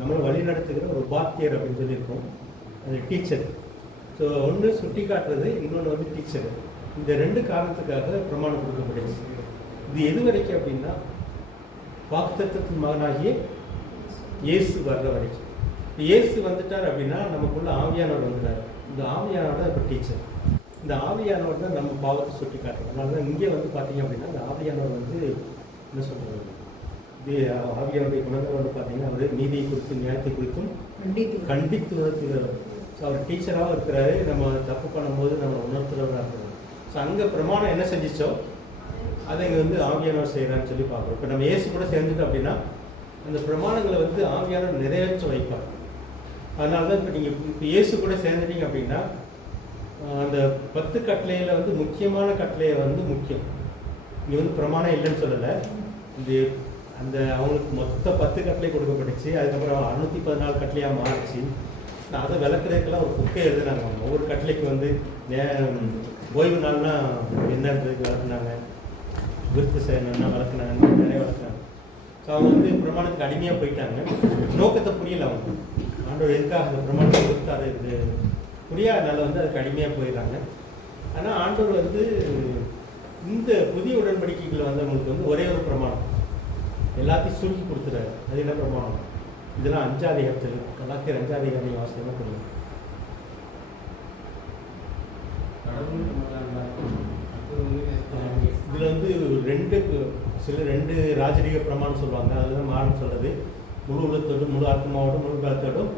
நம்மளை வழி நடத்துகிற ஒரு பாத்தியர் அப்படின்னு சொல்லியிருக்கோம், அது டீச்சர். ஸோ ஒன்று சுட்டி காட்டுறது, இன்னொன்று வந்து டீச்சர். இந்த ரெண்டு காரணத்துக்காக பிரமாணம் கொடுக்கப்படுது. இது எது வரைக்கும் அப்படின்னா, வாக்குத்தத்தத்தின் மகனாகிய இயேசு வர்ற வரைக்கும். இயேசு வந்துட்டார் அப்படின்னா நமக்குள்ள ஆவியானவர் வந்துட்டார். இந்த ஆவியானவர் தான் இப்போ டீச்சர். இந்த ஆவியானவர் தான் நம்ம பாவத்தை சுட்டி காட்டுறோம். அதனால தான் இங்கே வந்து பார்த்தீங்க அப்படின்னா, இந்த ஆவியானவர் வந்து என்ன சொல்கிறது, இது ஆவியானுடைய குணங்கள் வந்து பார்த்தீங்கன்னா, அவர் நீதியை குறித்தும் நியாயத்தை குறித்தும் கண்டித்து உணர்த்துகிறவர். ஸோ அவர் டீச்சராகவும் இருக்கிறாரு, நம்ம தப்பு பண்ணும்போது நம்ம உணர்த்துறவராக இருக்கிறார். ஸோ அங்கே பிரமாணம் என்ன செஞ்சிச்சோ அதை இங்கே வந்து ஆவியானவர் செய்கிறான்னு சொல்லி பார்க்குறோம். இப்போ நம்ம இயேசு கூட சேர்ந்துட்டோம் அப்படின்னா அந்த பிரமாணங்களை வந்து ஆவியானவர் நிறைவேற்ற வைப்பார். அதனால தான் இப்போ நீங்கள் இப்போ இயேசு கூட சேர்ந்துட்டீங்க அப்படின்னா, அந்த 10 கட்டளையில் வந்து முக்கியமான கட்டளையை வந்து முக்கியம். இங்கே வந்து பிரமாணம் இல்லைன்னு சொல்லலை. இந்த அந்த அவங்களுக்கு மொத்த 10 கட்டளை கொடுக்கப்பட்டுச்சு. அதுக்கப்புறம் 614 கட்டளையாக மாறிச்சு. அதை விளக்குறதுக்கெல்லாம் ஒரு புக்கை எழுதுனாங்க. ஒவ்வொரு கட்டளைக்கு வந்து ஓய்வு நாள்னா என்னன்றதுக்கு விளக்குனாங்க, விருத்து செய்யணும்னா விளக்குனாங்க, நிறைய விளக்குனாங்க. ஸோ அவங்க வந்து பிரமாணத்துக்கு அடிமையாக போயிட்டாங்க. நோக்கத்தை புரியல அவங்க. ஆண்டவர் எதுக்காக அந்த பிரமாணத்தை கொடுத்தாரு இது புரியாதனால வந்து அதுக்கு அடிமையாக போயிடுறாங்க. ஆனால் ஆண்டவர் வந்து இந்த புதிய உடன்படிக்கைகளை வந்தவங்களுக்கு வந்து ஒரே ஒரு பிரமாணம் எல்லாத்தையும் சுருக்கி கொடுத்துறாரு. அது என்ன பிரமாணம்? இதெல்லாம் 5ஆம் அதிகாரத்தில், கலாத்தியர் 5ஆம் அதிகாரம் வாசியமாக புரியும். இதில் வந்து ரெண்டு ராஜரீக பிரமாணம் சொல்லுவாங்க. அதுதான் மாறன் சொல்கிறது, முழு உள்ளத்தோடும் முழு ஆத்மாவோடும் முழு பலத்தோடும்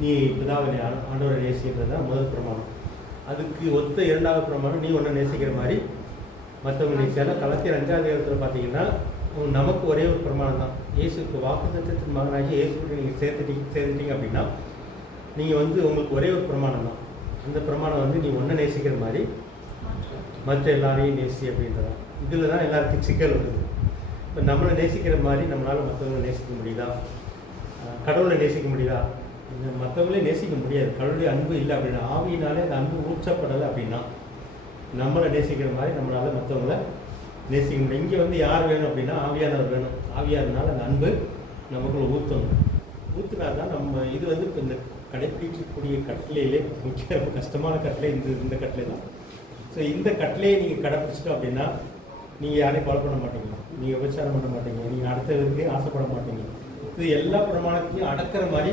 நீ பிதாவை ஆண்டவரை நேசிக்கிறது தான் முதல் பிரமாணம். அதுக்கு ஒத்த இரண்டாவது பிரமாணம், நீ ஒன்றை நேசிக்கிற மாதிரி மற்றவங்க நேசிச்சாலும். கலாத்தியர் 5ஆம் அதிகாரத்தில் பார்த்தீங்கன்னா நமக்கு ஒரே ஒரு பிரமாணம் தான். இயேசுக்கு வாக்குத்தத்தத்தின் மகனாகி இயேசுக்கு நீங்கள் சேர்த்துட்டீங்க அப்படின்னா நீங்கள் வந்து உங்களுக்கு ஒரே ஒரு பிரமாணம் தான். அந்த பிரமாணம் வந்து நீ ஒன்றை நேசிக்கிற மாதிரி மற்ற எல்லாரையும் நேசி அப்படின்றதான். இதில் தான் எல்லாருக்கும் சிக்கல் வருது. இப்போ நம்மளை நேசிக்கிற மாதிரி நம்மளால் மற்றவங்களை நேசிக்க முடியுதா? கடவுளை நேசிக்க முடியுதா? மற்றவங்களே நேசிக்க முடியாது. கடவுளுடைய அன்பு இல்லை அப்படின்னா, ஆவியினாலே அந்த அன்பு ஊற்றப்படலை அப்படின்னா நம்மளை நேசிக்கிற மாதிரி நம்மளால் மற்றவங்களை நேசிக்க முடியும். இங்கே வந்து யார் வேணும் அப்படின்னா ஆவியானவர் வேணும். ஆவியானதுனால அந்த அன்பு நமக்குள்ள ஊற்றணும். ஊற்றினா தான் நம்ம இது வந்து இப்போ இந்த கடைப்பிடிக்கக்கூடிய கட்டளையிலே முக்கிய கஷ்டமான கட்டளை இந்த கட்டளை தான். ஸோ இந்த கட்டளையை நீங்கள் கடைப்பிடிச்சிட்டோம் அப்படின்னா நீங்கள் யாரையும் கொலை பண்ண மாட்டீங்க, நீங்கள் விபச்சாரம் பண்ண மாட்டீங்க, நீங்கள் அடுத்தவருக்கு ஆசைப்பட மாட்டீங்க. இது எல்லா பிரமாணத்தையும் அடக்கிற மாதிரி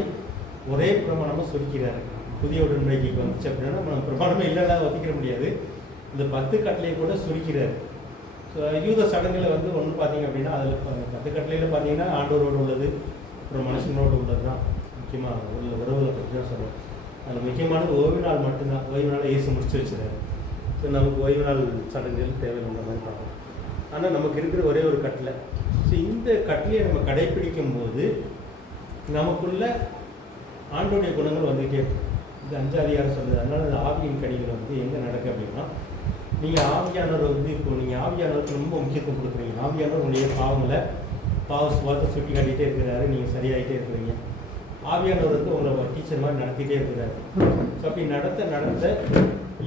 ஒரே பிரமாணமாக சுருக்கிறாரு. புதிய உடன்படிக்கைக்கு வந்துச்சு அப்படின்னா நம்ம பிரமாணமே இல்லைன்னா ஒதுக்கிற முடியாது. இந்த 10 கட்டளையை கூட சுருக்கிறாரு. ஸோ யூத சடங்குகளை வந்து ஒன்று பார்த்தீங்க அப்படின்னா அதில் 10 கட்டளையில் பார்த்தீங்கன்னா ஆண்டவரோடு உள்ளது, அப்புறம் மனுஷனோடு உள்ளது தான் முக்கியமாக உள்ள உறவுகளை பற்றி தான் சொல்லுவோம். அதில் முக்கியமானது ஓய்வு நாள் மட்டும்தான். ஓய்வு நாளை இயேசு முடிச்சு வச்சுருக்காரு. ஸோ நமக்கு ஓய்வு நாள் சடங்குகள் தேவையான மாதிரி பார்க்கணும். ஆனால் நமக்கு இருக்கிற ஒரே ஒரு கட்டளை. ஸோ இந்த கட்டளையை நம்ம கடைப்பிடிக்கும் போது நமக்குள்ள ஆண்டோடைய குணங்கள் வந்துகிட்டே இருக்கும். இது 5ஆம் அதிகாரம் சொல்லுது. அதனால் அந்த ஆவியின் கனிகள் வந்து எங்கே நடக்கு அப்படின்னா, நீங்கள் ஆவியானவர் வந்து இப்போ நீங்கள் ஆவியானவருக்கு ரொம்ப முக்கியத்துவம் கொடுக்குறீங்க. ஆவியானவர் உங்களுடைய பாவ சுவாத்தை சுட்டி காட்டிகிட்டே இருக்கிறாரு, நீங்கள் சரியாகிட்டே இருக்கிறீங்க. ஆவியானவர் வந்து உங்களை டீச்சர் மாதிரி நடத்திகிட்டே இருக்கிறாரு. ஸோ அப்படி நடத்த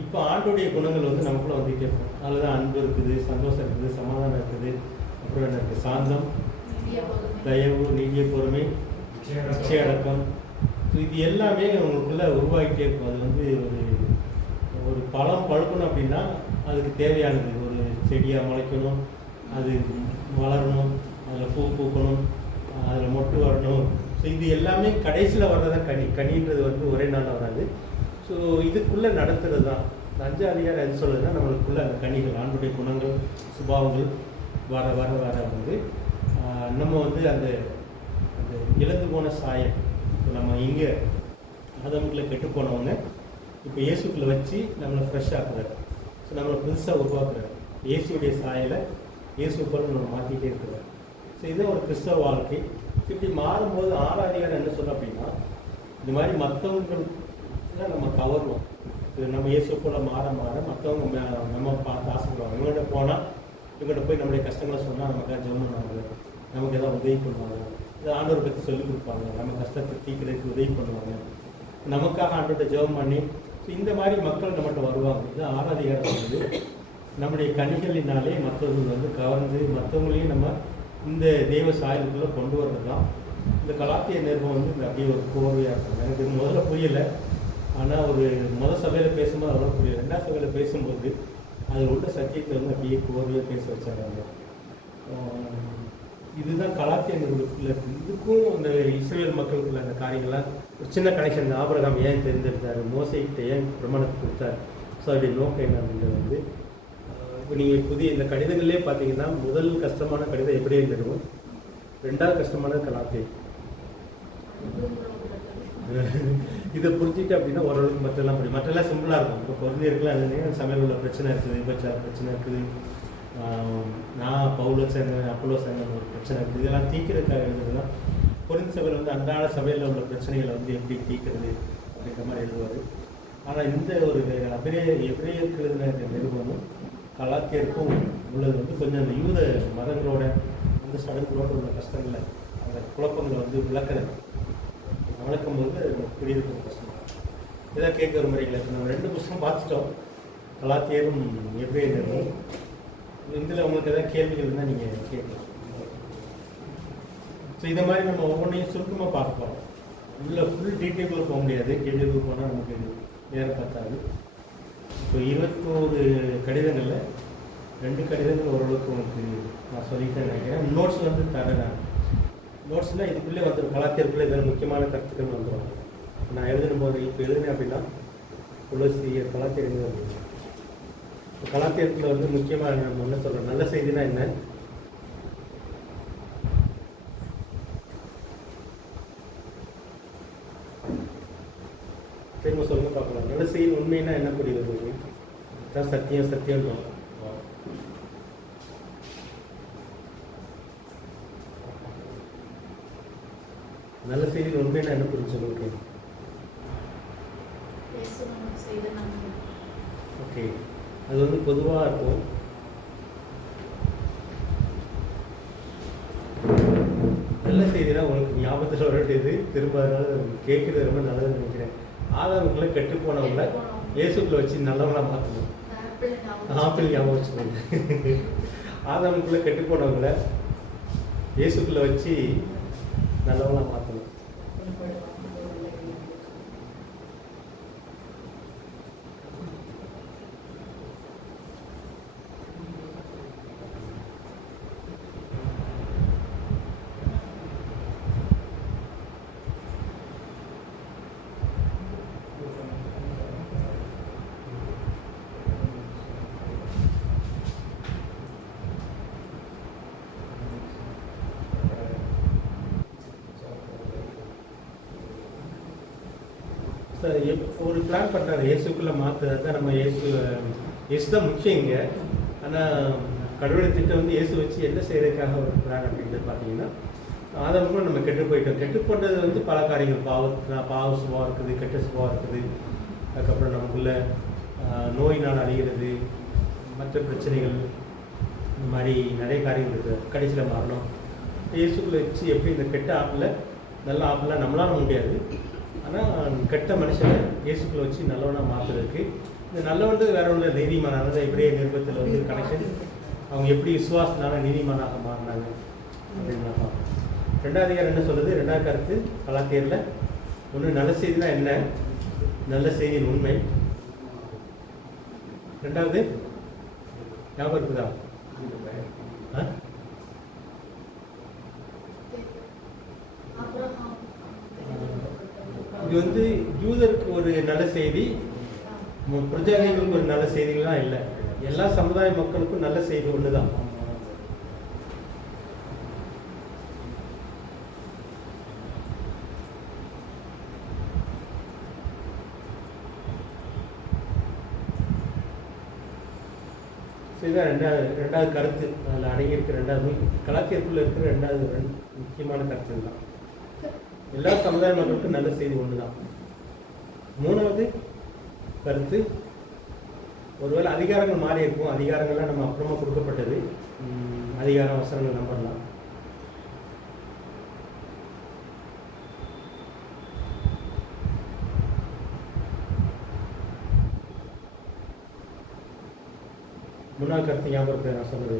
இப்போ ஆண்டோடைய குணங்கள் வந்து நமக்குள்ளே வந்துகிட்டே இருக்கும். அதில் தான் அன்பு இருக்குது, சந்தோஷம் இருக்குது, சமாதானம் இருக்குது, அப்புறம் என்ன இருக்குது, சாந்தம், தயவு, நீடிய பொறுமை, நிச்சயடக்கம். ஸோ இது எல்லாமே உங்களுக்குள்ளே உருவாகிட்டே இருக்கும். அது வந்து ஒரு பழம் பழுக்கணும் அப்படின்னா அதுக்கு தேவையானது ஒரு செடியாக முளைக்கணும், அது வளரணும், அதில் பூ பூக்கணும், அதில் மொட்டு வரணும். ஸோ இது எல்லாமே கடைசியில் வர்றதான் கனின்றது வந்து ஒரே நாள் வராது. ஸோ இதுக்குள்ளே நடத்துறது தான் இந்த 5ஆம் அதிகாரம் எது சொல்லுதுன்னா, நம்மளுக்குள்ள அந்த கனிகள், ஆண்டுடைய குணங்கள், சுபாவங்கள் வர வர வர வந்து நம்ம வந்து அந்த அந்த இழந்து போன சாயம், இப்போ நம்ம இங்கே ஆதாமுக்குள்ளே கெட்டு போனவங்க இப்போ இயேசுக்குள்ளே வச்சு நம்மளை ஃப்ரெஷ் ஆக்குறாரு. ஸோ நம்மளை புதுசாக உருவாக்குறாரு. இயேசுடைய சாயலை இயேசு போல நம்ம மாற்றிட்டே இருக்கிறார். ஸோ இதுதான் ஒரு கிறிஸ்தவ வாழ்க்கை. இப்படி மாறும்போது 6ஆம் அதிகாரம் என்ன சொல்ல அப்படின்னா, இந்த மாதிரி மற்றவங்க நம்ம கவர்வோம். இது நம்ம இயேசு போல மாற மாற மற்றவங்க நம்ம பார்த்து ஆசைப்படுவாங்க. இவங்கள்ட்ட போனால் இவங்கள்ட்ட போய் நம்மளுடைய கஷ்டங்களை சொன்னால் நமக்காக ஜெபம் பண்ணுவாங்க, நமக்கு எதாவது உதவி பண்ணுவாங்க, இது ஆண்டவரை பற்றி சொல்லிக் கொடுப்பாங்க, நம்ம கஷ்டத்தை தீர்க்கிறதுக்கு உதவி பண்ணுவாங்க, நமக்காக ஆண்டவர்கிட்ட ஜெபம் பண்ணி. ஸோ இந்த மாதிரி மக்கள் நம்மகிட்ட வருவாங்க. இது 6ஆம் அதிகாரம் வந்து நம்முடைய கனிகளினாலே மற்றவர்கள் வந்து கவர்ந்து மற்றவங்களையும் நம்ம இந்த தெய்வ சாயலுக்குள்ளே கொண்டு வர்றது தான். இந்த கலாத்திய நிருபம் வந்து இந்த அப்படியே ஒரு கோர்வையாக இருக்கும். எனக்கு இது முதல்ல புரியலை. ஆனால் ஒரு முதல் சபையில் பேசும்போது அவ்வளோ புரியல. 2ஆம் சபையில் பேசும்போது அதில் உள்ள சத்தியத்தை வந்து அப்படியே கோர்வையாக பேச வச்சாங்க. இதுதான் கலாத்திய நிருபத்தில் இருக்குது. இதுக்கும் அந்த இஸ்ரேல் மக்களுக்குள்ள அந்த காரியங்கள்லாம் ஒரு சின்ன கனெக்ஷன். ஆபிரகாம் ஏன் தேர்ந்தெடுத்தார், மோசைக்கிட்ட ஏன் பிரமாணத்தை கொடுத்தார், ஸோ அப்படி நோக்கம் என்ன அப்படின்றது வந்து இப்போ நீங்கள் புதிய இந்த கடிதங்களே பார்த்தீங்கன்னா முதல் கஷ்டமான கடிதம் எப்படி நிறுவனம், 2ஆவது கஷ்டமான கலாத்திய. இதை புரிஞ்சுட்டு அப்படின்னா ஓரளவுக்கு மற்றெல்லாம் புரியும். மற்றெல்லாம் சிம்பிளாக இருக்கும். இப்போ குழந்தைகளுக்குலாம் இல்லைன்னா சமையல் உள்ள பிரச்சனை இருக்குது, விபச்சார பிரச்சனை இருக்குது, நான் பவுல சேர்ந்தேன் அப்போலோ சேர்ந்தேன் ஒரு பிரச்சனை இருக்குது. இதெல்லாம் தீர்க்கிறதுக்காக எழுதுறதுலாம் கொரிந்து சபையில் வந்து அன்றாட சபையில் உள்ள பிரச்சனைகளை வந்து எப்படி தீர்க்கிறது அப்படின்ற மாதிரி எழுதுவார். ஆனால் இந்த ஒரு எபிரேயருக்கு எழுதின நிருபமும் கலாத்தியருக்கும் உள்ளது வந்து கொஞ்சம் அந்த யூத மதங்களோட அந்த சடங்குகளோட உள்ள கஷ்டங்களை, அந்த குழப்பங்களை வந்து விளக்கும்போது நமக்கு புரியுது கஷ்டம். இதான் கேட்க விரும்புகிறீங்களா? இப்போ நம்ம 2 புத்தகம் பார்த்துட்டோம், கலாத்தியரும் எபிரேயரும். இதில் உங்களுக்கு எதாவது கேள்விகள் இருந்தால் நீங்கள் கேட்கலாம். ஸோ இதை மாதிரி நம்ம ஒவ்வொன்றையும் சுருக்கமாக பார்க்கலாம். உள்ள ஃபுல் டீட்டெயிலுக்கு போக முடியாது. டீட்டெயிலுக்கு போனால் நமக்கு நேரம் பார்த்தாது. இப்போ 21 கடிதங்களில் 2 கடிதங்கள் ஓரளவுக்கு உங்களுக்கு நான் சொல்லிட்டேன் நினைக்கிறேன். நோட்ஸ் வந்து தரேன். நோட்ஸ்னால் இதுக்குள்ளே வந்துடும், கலாத்தியருக்குள்ளே இதில் முக்கியமான கருத்துக்கள் வந்துடும். நான் எழுதணும் போது இப்போ எழுதினேன் அப்படின்னா துளசியர் கலாத்தியர் எழுதுறது. இப்போ கலாத்தியத்தில் வந்து முக்கியமாக நம்ம என்ன சொல்கிறோம், நல்ல செய்தினா என்ன, திரும்ப சொல்ல பார்க்கலாம். நல்ல செய்தி உண்மைன்னா என்ன புரியுது? தான் சத்தியம் சத்தியம். நல்ல செய்தியில் உண்மைன்னா என்ன புரிஞ்சு உங்களுக்கு? ஓகே, அது வந்து பொதுவாக இருக்கும். நல்ல செய்தினா உங்களுக்கு ஞாபகத்தில் வரக்கூடியது, திரும்ப அதனால கேட்குறது ரொம்ப நல்லதுன்னு நினைக்கிறேன். ஆதாமுக்குள்ளே கெட்டு போனவங்கள இயேசுக்குள்ளே வச்சு நல்லவங்களா மாற்றணும். ஆப்பிள் ஞாபகம் வச்சுக்கோங்க. ஆதாமுக்குள்ளே கெட்டு போனவங்கள இயேசுக்குள்ளே வச்சு நல்லவங்களா மாற்றணும். சார் ஒரு பிளான் பண்ணுறாங்க இயேசுக்குள்ளே மாற்றுறது தான். நம்ம இயேசு தான் முக்கியம் இங்கே. ஆனால் கடவுளை திட்டம் வந்து இயேசு வச்சு என்ன செய்கிறதுக்காக ஒரு பிளான் அப்படின்றது பார்த்தீங்கன்னா, ஆதாமுக்குள்ள நம்ம கெட்டு போயிட்டோம். கெட்டு போன்றது வந்து பல காரியங்கள், பாவ சுபாவம் இருக்குது, கெட்ட சுபாவம் இருக்குது. அதுக்கப்புறம் நமக்குள்ள நோயினால் அழிகிறது, மற்ற பிரச்சனைகள், இந்த மாதிரி நிறைய காரியங்கள் இருக்குது. கடைசியில் மரணம். இயேசுக்குள்ளே வச்சு எப்படி இந்த கெட்ட ஆப்பில் நல்ல ஆப்பில் நம்மளால முடியாது. ஆனால் கெட்ட மனுஷனை இயேசுக்குள்ளே வச்சு நல்லவனாக மாற்றுறதுக்கு இந்த நல்லவன்றது வேற ஒன்று நீதிமானானது. எப்படியே நிருபத்தில் வந்து கனெக்ஷன், அவங்க எப்படி விசுவாசனால நீதிமானாக மாறினாங்க அப்படின்னு நான் பார்ப்போம். 2ஆம் அதிகாரம் என்ன சொல்லுது? 2ஆவது கருத்து கலாத்தியரில் ஒன்று நல்ல செய்தினா என்ன, நல்ல செய்தியின் உண்மை. 2வது ஞாபகம் இருக்குதா? ஆ? ஆபிரகாம் இது வந்து யூதருக்கு ஒரு நல்ல செய்தி, பிரஜாதிகளுக்கு ஒரு நல்ல செய்திகள்லாம் இல்லை. எல்லா சமுதாய மக்களுக்கும் நல்ல செய்தி ஒன்று தான். இதுதான் ரெண்டாவது கருத்து. அதில் அடங்கியிருக்க ரெண்டாவது கலாச்சாரத்தில் இருக்கிற ரெண்டாவது முக்கியமான கருத்து தான். எல்லா சமுதாய மக்களுக்கும் நல்ல செய்தி ஒன்று தான். மூணாவது கருத்து, ஒருவேளை அதிகாரங்கள் மாறி இருக்கும். அதிகாரங்கள்லாம் நம்ம அப்புறமா கொடுக்கப்பட்டது. அதிகார வசனங்கள் நம்பலாம். மூணாவது கருத்து ஞாபகம் இருக்கு நான் சொன்னது.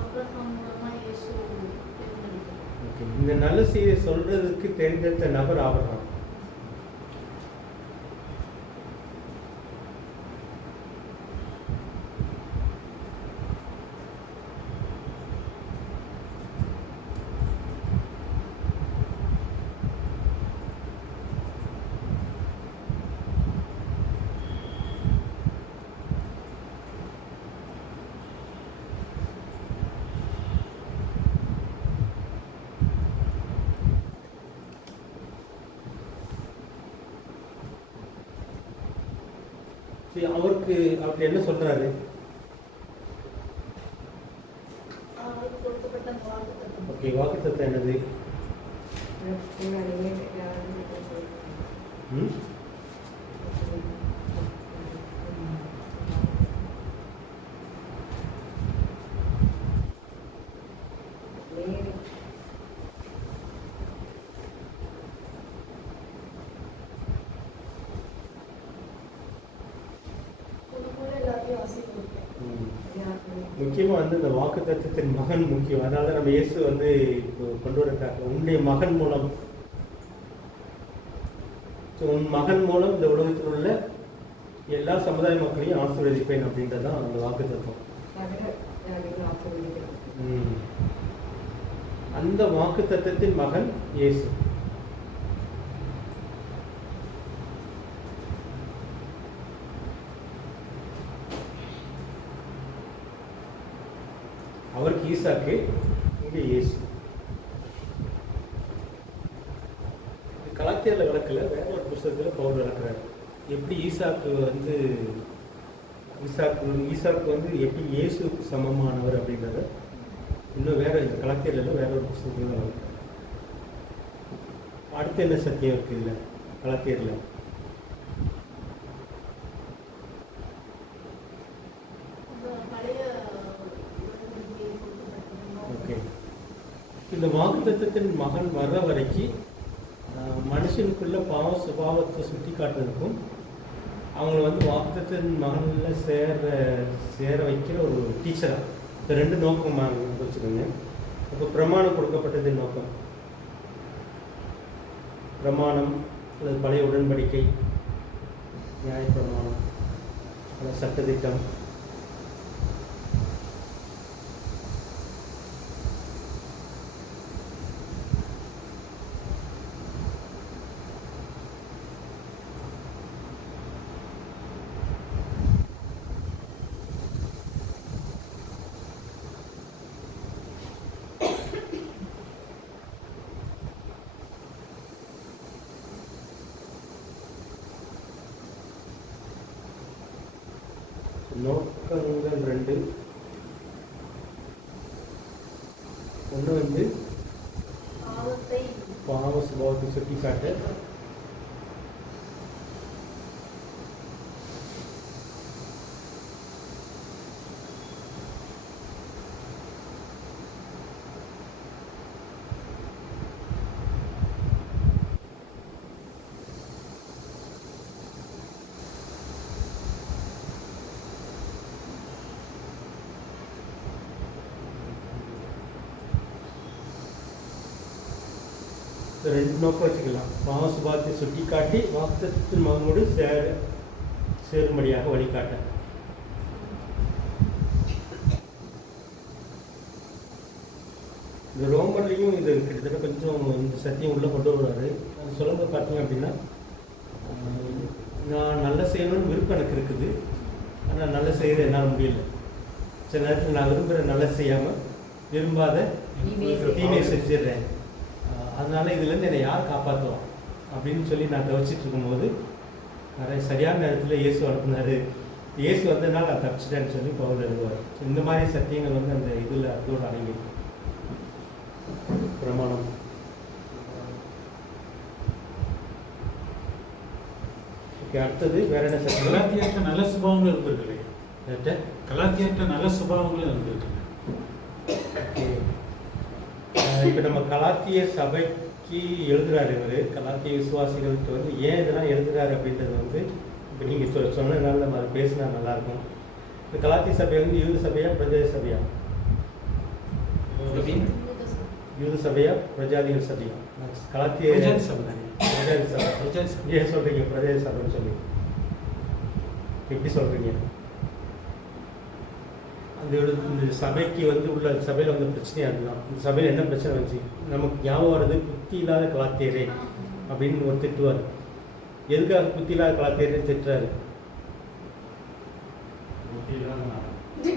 ஆபிரகாம் மூலமா இயேசு தேர்ந்தெடுத்தார். ஓகே, இந்த நல்ல செய்தியை சொல்றதுக்கு தேர்ந்தெடுத்த நபர் ஆபிரகாம். அவருக்கு என்ன சொல்றாரு? அவருக்கு கொடுக்கப்பட்ட வாக்குத்தத்தம். ஓகே, வாக்குத்தத்தம் என்னது? ம்? முக்கியமாக வந்து இந்த வாக்குத்தத்தத்தின் மகன் முக்கியம். அதனால தான் நம்ம இயேசு வந்து இப்போ கொண்டு வரக்காக உன்னுடைய மகன் மூலம், உன் மகன் மூலம் இந்த உலகத்தில் உள்ள எல்லா சமுதாய மக்களையும் ஆசீர்வதிப்பேன் அப்படின்றது தான் அந்த வாக்குத்தத்தம். அந்த வாக்குத்தத்தத்தின் மகன் இயேசு. அவருக்கு ஈசாக்கு, இங்கே இயேசு. கலாத்தியரில் விளக்கல, வேற ஒரு புத்தகத்தில் பவுல் விளக்குறாரு. எப்படி ஈசாக்கு வந்து எப்படி இயேசுக்கு சமமானவர் அப்படின்றத இன்னும் வேற இந்த கலாத்தியரில் வேற ஒரு புத்தகத்தில் விளக்குறாரு. அடுத்து என்ன சத்தியம் இருக்கு இல்லை கலாத்தியரில்? இந்த வாக்குத்தத்தத்தின் மகன் வர்ற வரைக்கும் மனுஷனுக்குள்ள பாவ சுபாவத்தை சுட்டி காட்டுறதுக்கும் அவங்கள வந்து வாக்குத்தத்தின் மகனில் சேர வைக்கிற ஒரு டீச்சராக இந்த ரெண்டு நோக்கம் வச்சுக்கோங்க. இப்போ பிரமாணம் கொடுக்கப்பட்டதின் நோக்கம், பிரமாணம் அல்லது பழைய உடன்படிக்கை, நியாயப்பிரமாணம் அல்லது சட்டத்திட்டம், நோக்கங்கள் ரெண்டு. ஒன்று வந்து பாவ சுபாவத்தை சுட்டி காட்ட, ரெண்டு நோக்கம் வச்சுக்கலாம். பாவ சுபாவத்தை சுட்டி காட்டி வாக்குத்தத்தத்தின் மகனோடு சேரும்படியாக வழிகாட்ட. இந்த ரோமர்லையும் இது கிட்டத்தட்ட கொஞ்சம் இந்த சத்தியம் உள்ளே கொண்டு வருவார். அது சொல்லும்போது பார்த்தீங்க அப்படின்னா, நான் நல்ல செய்யணும்னு விருப்பம் எனக்கு இருக்குது, ஆனால் நல்ல செய்கிறது என்னால் முடியல. சில நேரத்தில் நான் விரும்புகிற நல்ல செய்யாமல் விரும்பாத தீமையை செஞ்சிடுறேன். அதனால் இதுலேருந்து என்னை யார் காப்பாற்றுவோம் அப்படின்னு சொல்லி நான் தவிச்சிட்டு இருக்கும்போது சரியான நேரத்தில் இயேசு அனுப்புனார். இயேசு வந்ததுனால நான் தப்பிச்சிட்டேன்னு சொல்லி பவுல் எழுதுவார். இந்த மாதிரி சத்தியங்கள் வந்து அந்த இதில் அதோடு அடங்கி பிரமாணம். ஓகே, அடுத்தது வேற என்ன சத்தியம்? கலாத்தியற்ற நல்ல சுபாவங்களும் இருந்திருக்குல்லையே. கலாத்தியற்ற நல்ல சுபாவங்களும் இருந்திருக்கு. இப்போ நம்ம கலாத்திய சபைக்கு எழுதுறாரு இவர். கலாத்திய விசுவாசிகளுக்கு வந்து ஏன் இதெல்லாம் எழுதுறாரு அப்படின்றது வந்து இப்போ நீங்கள் சொன்னதுனால நம்ம அதை பேசினா நல்லாயிருக்கும். இந்த கலாத்திய சபை வந்து யூத சபையா பிரஜாதி சபையா? யூத சபையா பிரஜாதிகள் சபையா? கலாத்திய பிரஜாதி சபை. ஏன் சொல்கிறீங்க பிரஜாதி சபைன்னு சொல்லி? எப்படி சொல்கிறீங்க? இந்த சபைக்கு வந்து உள்ள சபையில் வந்து பிரச்சனையாக இருக்கலாம். இந்த சபையில் என்ன பிரச்சனை வந்துச்சு? நமக்கு ஞாபகம் வருது, புத்தி இல்லாத கலாத்தியரே அப்படின்னு ஒரு திட்டுவார். எதுக்காக புத்தி இல்லாத கலாத்தியரே திட்டுறாரு?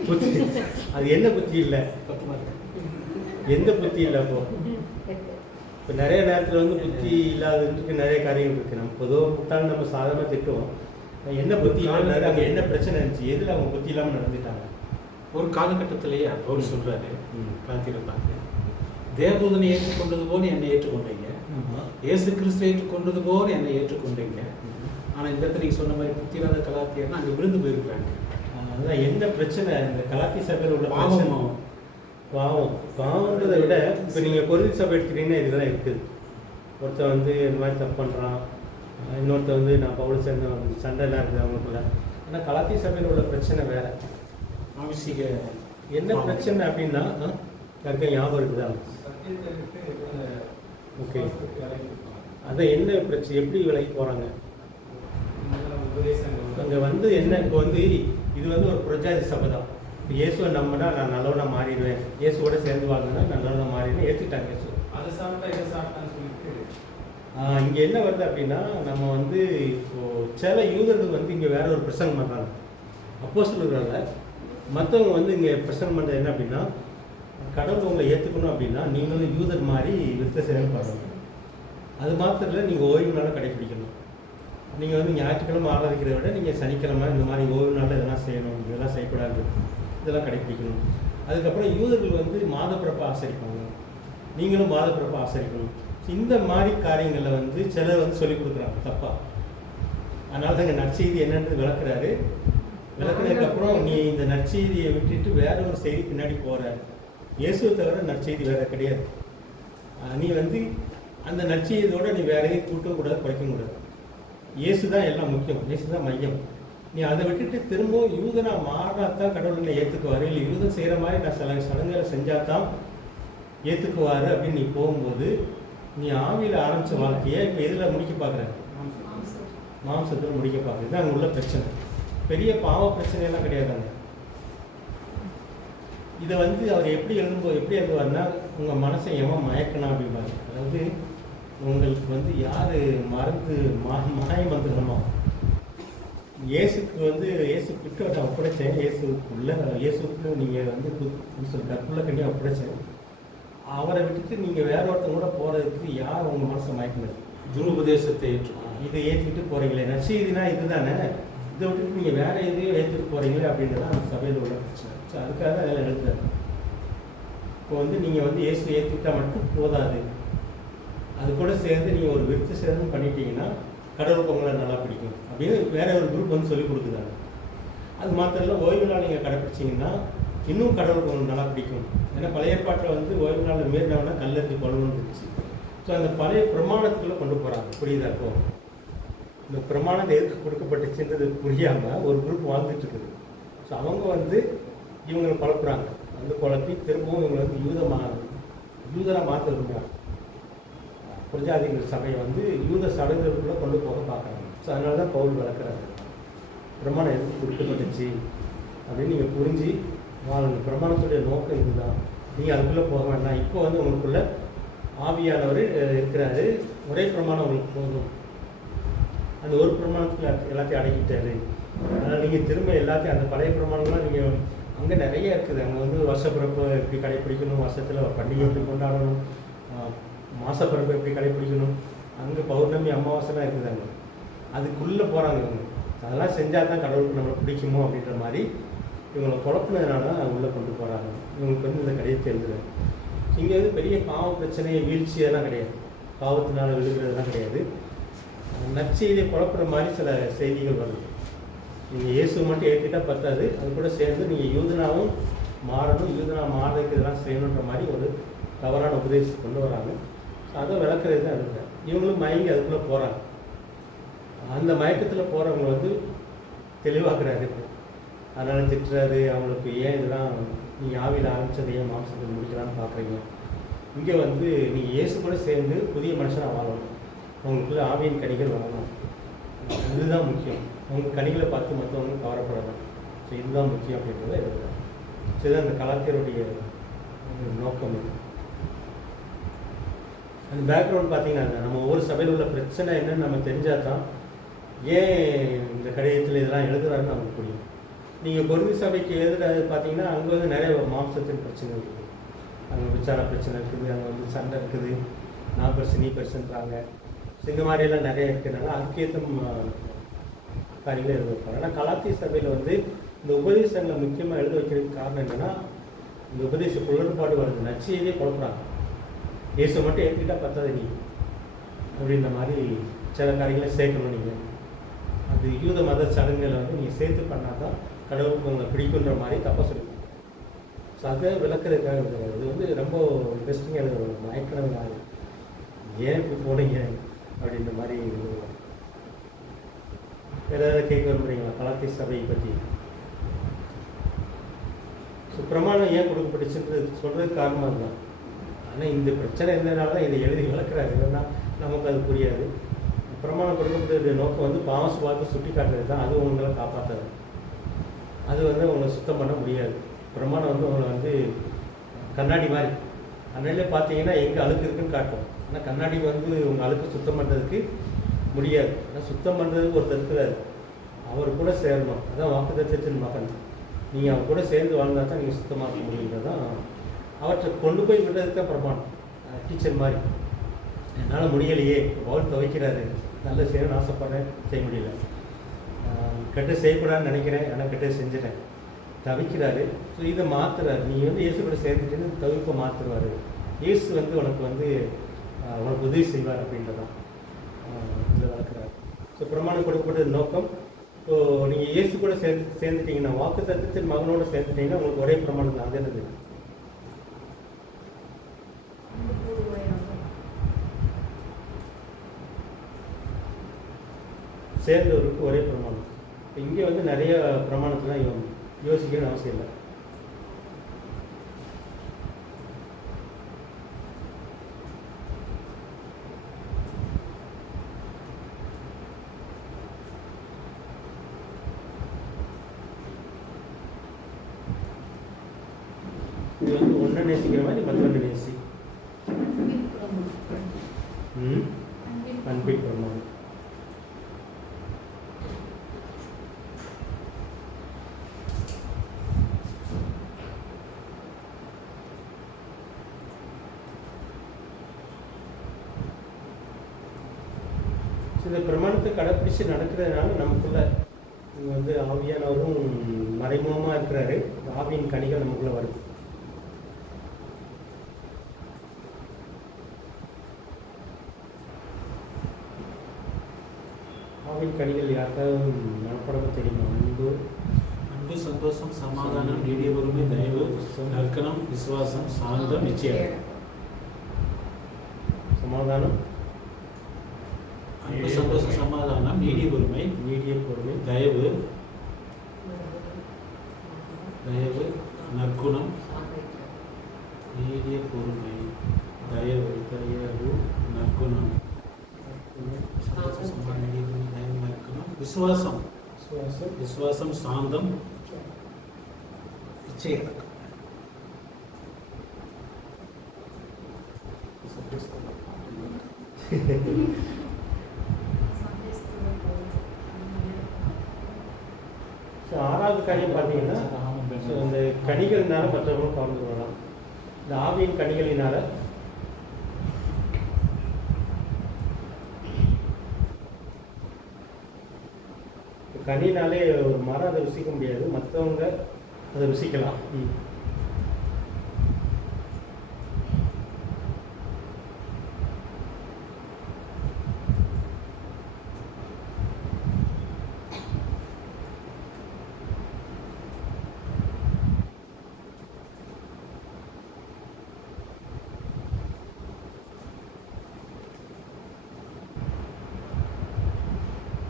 புத்தி அது என்ன புத்தி இல்லை? எந்த புத்தி இல்லை? இப்போ நிறைய நேரத்தில் வந்து புத்தி இல்லாததுக்கு நிறைய காரியங்கள் இருக்குது. நம்ம பொதுவாக முட்டாள் நம்ம சாதாரணமாக திட்டுவோம். என்ன புத்தி இல்லாத அங்கே என்ன பிரச்சனை இருந்துச்சு? எதில் அவங்க புத்தி இல்லாமல் நடந்துட்டாங்க? ஒரு காலகட்டத்திலேயே அவர் சொல்றாரு, கலாத்தியரை பார்த்து, தேவதூதனை ஏற்றுக்கொண்டது போல என்னை ஏற்றுக்கொண்டீங்க, இயேசு கிறிஸ்து ஏற்றுக்கொண்டது போல என்னை ஏற்றுக்கொண்டீங்க. ஆனால் இந்த இடத்துல நீங்கள் சொன்ன மாதிரி புத்திராத கலாத்தியர்னா அங்கே விருந்து போயிருக்கிறாங்க. அதுதான் என்ன பிரச்சனை? இந்த கலாத்திய சபையில் உள்ள பாவம். பாவன்றதை விட இப்போ நீங்கள் கொரிந்தி சபை எடுத்துக்கிட்டீங்கன்னா இதெல்லாம் இருக்குது. ஒருத்தர் வந்து இந்த மாதிரி தப்பு பண்ணுறான், இன்னொருத்தர் வந்து நான் பவுல் சேர்ந்த சண்டைலாம் இருக்குது அவங்களுக்குள்ள. ஆனால் கலாத்திய சபையில் உள்ள பிரச்சனை வேறு. ஆவிசிக என்ன பிரச்சனை அப்படின்னா யாருக்கும் ஞாபகம் இருக்குதா? ஓகே, அதான் என்ன பிரச்சனை? எப்படி விலைக்கு போகிறாங்க அங்கே வந்து என்ன? இப்போ வந்து இது வந்து ஒரு பிரஜாதி சபை தான். இப்போ இயேசுவை நம்பினா நான் நல்லவனா மாறிடுவேன், இயேசுவோட சேர்ந்து வாழ்ந்தா நான் நல்லவனா மாறிடுவேன், ஏற்றுட்டாங்க இயேசு. அதை சாப்பிட்டா இதை சாப்பிட்டான்னு சொல்லிட்டு இங்கே என்ன வருது அப்படின்னா, நம்ம வந்து இப்போது சில யூதர்கள் வந்து இங்கே வேற ஒரு பிரசங்கம் பண்ணுறாங்க. அப்போஸ்தலர்களால மற்றவங்க வந்து இங்கே பிரசங்கம் பண்ணுறது என்ன அப்படின்னா, கடவுள் உங்களை ஏற்றுக்கணும் அப்படின்னா நீங்களும் யூதர் மாதிரி விருத்த சேதம் பண்ணணும். அது மாத்திரம் இல்லை, நீங்கள் ஓய்வு நாளை கடைப்பிடிக்கணும். நீங்கள் வந்து ஞாயிற்றுக்கிழமை ஆராதிக்கிறத விட நீங்கள் சனிக்கிழமை இந்த மாதிரி ஓய்வு நாளில் இதெல்லாம் செய்யணும், இதெல்லாம் செய்யக்கூடாது, இதெல்லாம் கடைப்பிடிக்கணும். அதுக்கப்புறம் யூதர்கள் வந்து மாதப்பிறப்பை ஆசரிப்பாங்க, நீங்களும் மாதப்பிறப்பை ஆசரிக்கணும். இந்த மாதிரி காரியங்களில் வந்து சிலர் வந்து சொல்லிக் கொடுக்குறாங்க தப்பாக. அதனால தான் இங்கே நற்செய்தி என்னன்றது விளக்குறாரு. விளக்குனதுக்கப்புறம் நீ இந்த நற்செய்தியை விட்டுட்டு வேற ஒரு செய்தி பின்னாடி போகிற, இயேசுவை தவிர நற்செய்தி வேற கிடையாது. நீ வந்து அந்த நற்செய்தியோட நீ வேற எதையும் கூட்டக்கூடாது, குறைக்கக்கூடாது. இயேசு தான் எல்லாம் முக்கியம், இயேசு தான் மையம். நீ அதை விட்டுட்டு திரும்பவும் யூதனா மாறினாத்தான் கடவுளை ஏற்றுக்குவார், இல்லை யூதன் செய்கிற மாதிரி நான் சில சடங்குகளை செஞ்சாதான் ஏற்றுக்குவார் அப்படின்னு நீ போகும்போது நீ ஆவியில் ஆரம்பித்த வாழ்க்கையை இப்போ எதில் முடிக்க பார்க்குற? மாம்சத்தில் முடிக்க பார்க்குறது. இது அங்கே உள்ள பிரச்சனை. பெரிய பாவ பிரச்சனையெல்லாம் கிடையாதுங்க. இதை வந்து அவர் எப்படி எழுதுவார்னா, உங்கள் மனசை எவன் மயக்கணும் அப்படிம்பாரு. அதாவது உங்களுக்கு வந்து யார் மருந்து மாய மந்திரமோ, இயேசுக்கு வந்து இயேசு கிட்ட ஒப்படைச்சேன், இயேசுக்கு நீங்கள் வந்து கற்புள்ள கண்ணியாக ஒப்படைச்சேன். அவரை விட்டுட்டு நீங்கள் வேற ஒருத்தங்க கூட போகிறதுக்கு யார் உங்கள் மனசை மயக்கினது? துருபதேசத்தை ஏற்றுக்கணும். இதை ஏற்றிட்டு போகிறீங்களே, நற்செய்தினா இதுதானே, இதை விட்டுட்டு நீங்கள் வேற எதையும் ஏற்றுட்டு போகிறீங்களே அப்படின்றத அந்த சபையில் உள்ள பிரச்சனை. ஸோ அதுக்காக தான் அதில் எழுதுறாரு. இப்போ வந்து நீங்கள் வந்து இயேசு ஏற்றுக்கிட்டால் மட்டும் போதாது, அது கூட சேர்ந்து நீங்கள் ஒரு விருத்த சேதம் பண்ணிட்டீங்கன்னா கடவுளுக்கு உங்களை நல்லா பிடிக்கும் அப்படின்னு வேற ஒரு குரூப் வந்து சொல்லிக் கொடுக்குறாங்க. அது மாத்திரம் இல்லை, ஓய்வு நாள் நீங்கள் கடைப்பிடிச்சிங்கன்னா இன்னும் கடவுளுக்கு உங்களுக்கு நல்லா பிடிக்கும். ஏன்னா பழைய ஏற்பாட்டில் வந்து ஓய்வு நாளில் மீறினவனா கல்லறிஞ்சு கொள்ளணும்னு இருந்துச்சு. ஸோ அந்த பழைய பிரமாணத்துக்குள்ளே கொண்டு போகிறாங்க. புரியுதா? இப்போ இந்த பிரமாணத்தை எதுக்கு கொடுக்கப்பட்டுச்சுன்றது புரியாமல் ஒரு குரூப் வாழ்ந்துட்டு இருக்குது. ஸோ அவங்க வந்து இவங்களை குழப்புறாங்க, வந்து குழப்பி திரும்பவும் இவங்களை வந்து யூதராக மாற்ற விரும்புகிறாங்க. புரஜாதிகள் சபையை வந்து யூத சடங்குகளுக்குள்ளே கொண்டு போக பார்க்குறாங்க. ஸோ அதனால தான் பவுல் விளக்குறாரு, பிரமாணம் எதுக்கு கொடுக்கப்பட்டுச்சு அப்படின்னு நீங்கள் புரிஞ்சு வாழுங்க. பிரமாணத்துடைய நோக்கம் இதுதான், நீங்கள் அதுக்குள்ளே போக வேண்டாம். இப்போ வந்து உங்களுக்குள்ள ஆவியானவர் இருக்கிறாரு, ஒரே பிரமாணம் உங்களுக்கு போதும், அந்த ஒரு பிரமாணத்தில் எல்லாத்தையும் அடக்கிட்டாரு. அதனால் நீங்கள் திரும்ப எல்லாத்தையும் அந்த பழைய பிரமாணம்லாம் நீங்கள் அங்கே நிறைய இருக்குது. அங்கே வந்து வருஷப்பிறப்பு எப்படி கடைப்பிடிக்கணும், வருஷத்தில் ஒரு பண்டிகை எப்படி கொண்டாடணும், மாசப்பிறப்பு எப்படி கடைப்பிடிக்கணும், அங்கே பௌர்ணமி அமாவாசைலாம் இருக்குது. அங்கே அதுக்குள்ளே போகிறாங்க இவங்க. அதெல்லாம் செஞ்சால் தான் கடவுளுக்கு நம்மளை பிடிக்குமோ அப்படின்ற மாதிரி இவங்களை குழப்பினதுனால தான் உள்ளே கொண்டு போகிறாங்க. இவங்களுக்கு வந்து இந்த கடையை எழுதுறாரு. இங்கே வந்து பெரிய பாவ பிரச்சனை வீழ்ச்சி அதெல்லாம் கிடையாது, பாவத்தினால விழுகிறதுலாம் கிடையாது. நற்செய்தியை குழப்புற மாதிரி சில செய்திகள் வருது. நீங்கள் இயேசு மட்டும் ஏற்றிட்டால் பத்தாது, அது கூட சேர்ந்து நீங்கள் யூதனாவும் மாறணும், யூதனா மாறதுக்கு இதெல்லாம் செய்யணுன்ற மாதிரி ஒரு தவறான உபதேசம் கொண்டு வராங்க. அதை விளக்குறது தான் அதுக்கு. இவங்களும் மயங்கி அதுக்குள்ளே போகிறாங்க. அந்த மயக்கத்தில் போகிறவங்க வந்து தெளிவாக்குறாரு. அதனால் திட்டுறாரு அவங்களுக்கு, ஏன் இதெல்லாம் நீங்கள் ஆவியில் ஆரம்பித்தது ஏன் மாம்சத்தில் முடிக்கலான்னு பார்க்குறீங்க. இங்கே வந்து நீங்கள் இயேசு கூட சேர்ந்து புதிய மனுஷனாக வாழணும், அவங்களுக்குள்ள ஆவியின் கனிகள் வாழணும், இதுதான் முக்கியம். அவங்க கனிகளை பார்த்து மற்றவங்க கவரப்படணும். ஸோ இதுதான் முக்கியம் அப்படின்றத எழுதுறாங்க. ஸோ இதுதான் அந்த கலாச்சாரோடைய நோக்கம். இது அந்த பேக்ரவுண்ட் பார்த்தீங்கன்னா நம்ம ஒவ்வொரு சபையில் உள்ள பிரச்சனை என்னன்னு நம்ம தெரிஞ்சால் தான் ஏன் இந்த கடிதத்தில் இதெல்லாம் எழுதுறாருன்னு நமக்கு புரியும். நீங்கள் கொரிந்தி சபைக்கு எழுதுறது பார்த்தீங்கன்னா அங்கே வந்து நிறைய மாம்சத்தின் பிரச்சனை இருக்குது, அங்கே விசார பிரச்சனை இருக்குது, அங்கே வந்து சண்டை இருக்குது, நான் பெருசு நீ பெருசுன்றாங்க. இந்த மாதிரியெல்லாம் நிறைய இருக்கிறதுனால அதுக்கேற்ற காரியங்களே எழுத வைப்பாங்க. ஆனால் கலாத்திய சபையில் வந்து இந்த உபதேசங்களை முக்கியமாக எழுத வைக்கிறதுக்கு காரணம் என்னென்னா, இந்த உபதேச குளறுபாடு வருது, நச்சையவே குழப்பறாங்க. இயேசு மட்டும் ஏற்றிக்கிட்டால் பத்தாது நீ அப்படின்ற மாதிரி சில காரியங்களை சேர்க்கணும். நீங்கள் அது யூத மத சடங்குகளை வந்து நீங்கள் சேர்த்து பண்ணால் தான் கடவுளுக்கு உங்களை பிடிக்குன்ற மாதிரி தப்பாக சொல்லியிருக்காங்க. ஸோ அதை விளக்குறதுக்காக எழுதுறாரு. இது வந்து ரொம்ப இன்ட்ரெஸ்டிங்காக எழுதுறாரு, மயக்கணம் மாதிரி ஏன் இப்படி போனீங்க அப்படின்ற மாதிரி எழுதுவாங்க. ஏதாவது கேட்க விரும்புகிறீங்களா கலாத்திய சபையை பற்றி? ஸோ பிரமாணம் ஏன் கொடுக்கப்பட்டுச்சுன்றது சொல்கிறதுக்கு காரணமாக இருந்தால், ஆனால் இந்த பிரச்சனை இருந்ததுனால தான் இதை எழுதி வளர்க்குறாரு, இல்லைன்னா நமக்கு அது புரியாது. பிரமாணம் கொடுக்கப்பட்ட நோக்கம் வந்து பாவ சுபாவத்தை சுட்டி காட்டுறது தான். அது உங்களை காப்பாற்றாது, அது வந்து உங்களை சுத்தம் பண்ண முடியாது. பிரமாணம் வந்து உங்களை வந்து கண்ணாடி மாதிரி, கண்ணாடியில் பார்த்தீங்கன்னா எங்கே அழுக்கு இருக்குன்னு காட்டும். ஆனால் கண்ணாடி வந்து உங்கள் அழுக்கு சுத்தம் பண்ணுறதுக்கு முடியாது. ஆனால் சுத்தம் பண்ணுறதுக்கு ஒருத்தர் இருக்கிறார், அவர் கூட சேரணும். அதான் வாக்குத்தத்தத்தின் மகன். நீங்கள் அவர் கூட சேர்ந்து வாழ்ந்தால் தான் நீங்கள் சுத்தமாக இருக்க முடியுங்கிறது தான். அவற்றை கொண்டு போய் விடுறதுக்கு தான் பிரமாணம். டீச்சர் மாதிரி என்னால் முடியலையே, பவுல் துவைக்கிறாரு, நல்ல செய்யணும்னு ஆசைப்படுறேன், செய்ய முடியல, கெட்ட செய்யக்கூடாதுன்னு நினைக்கிறேன், ஆனால் கெட்ட செஞ்சுட்டேன், தவிக்கிறாரு. ஸோ இதை மாற்றுறாரு. நீ வந்து இயேசு கூட சேர்ந்துட்டு தவிப்பை மாற்றுவார். இயேசு வந்து உனக்கு வந்து உனக்கு உதவி செய்வார் அப்படின்றதான் இதில் வளர்க்குறாரு. ஸோ பிரமாணம் கொடுக்கப்பட்ட நோக்கம். ஸோ நீங்கள் இயேசு கூட சேர்ந்துட்டீங்கன்னா, வாக்குத்தத்தத்தின் மகனோடு சேர்ந்துட்டீங்கன்னா உங்களுக்கு ஒரே பிரமாணம் தான். அது என்னது? சேர்ந்தவருக்கு ஒரே பிரமாணம். இங்கே வந்து நிறைய பிரமாணத்தெலாம் யோசிக்கணும்னு அவசியம் இல்லை. இது வந்து ஒன்றை நேசிக்கிற மாதிரி மற்றொன்று நேசி. அன்பின் பிரமாணம். இந்த பிரமாணத்தை கடைப்பிடிச்சு நடக்கிறதுனால நமக்குள்ள வந்து ஆவியானவரும் மறைமுகமாக இருக்கிறாரு. ஆவியின் கனிகள் நமக்குள்ள வருது. ஆவியின் கனிகள் யாருக்காவது மனப்படமாக தெரியுமா? அன்பு, அன்பு, சந்தோஷம், சமாதானம், நீடிய பொறுமை, தயவு, நற்குணம், விசுவாசம், சாந்தம், நிச்சயம். சமாதானம், அன்பு, சந்தோஷம், சமாதானம், நீடிய பொறுமை, தயவு, நற்குணம், நீடிய பொறுமை, தயவு, நற்குணம், விசுவாசம், விசுவாசம், விசுவாசம், சாந்தம், இச்சையடக்கம். ஸோ 6வது காரியம் பார்த்தீங்கன்னா, ஸோ இந்த கனிகளினால மற்றவங்களும் கவர்ந்து கொள்ளலாம். இந்த ஆவியின் கனிகளினால கனினாலே ஒரு மரம் அதை ருசிக்க முடியாது, மற்றவங்க அதை ருசிக்கலாம்.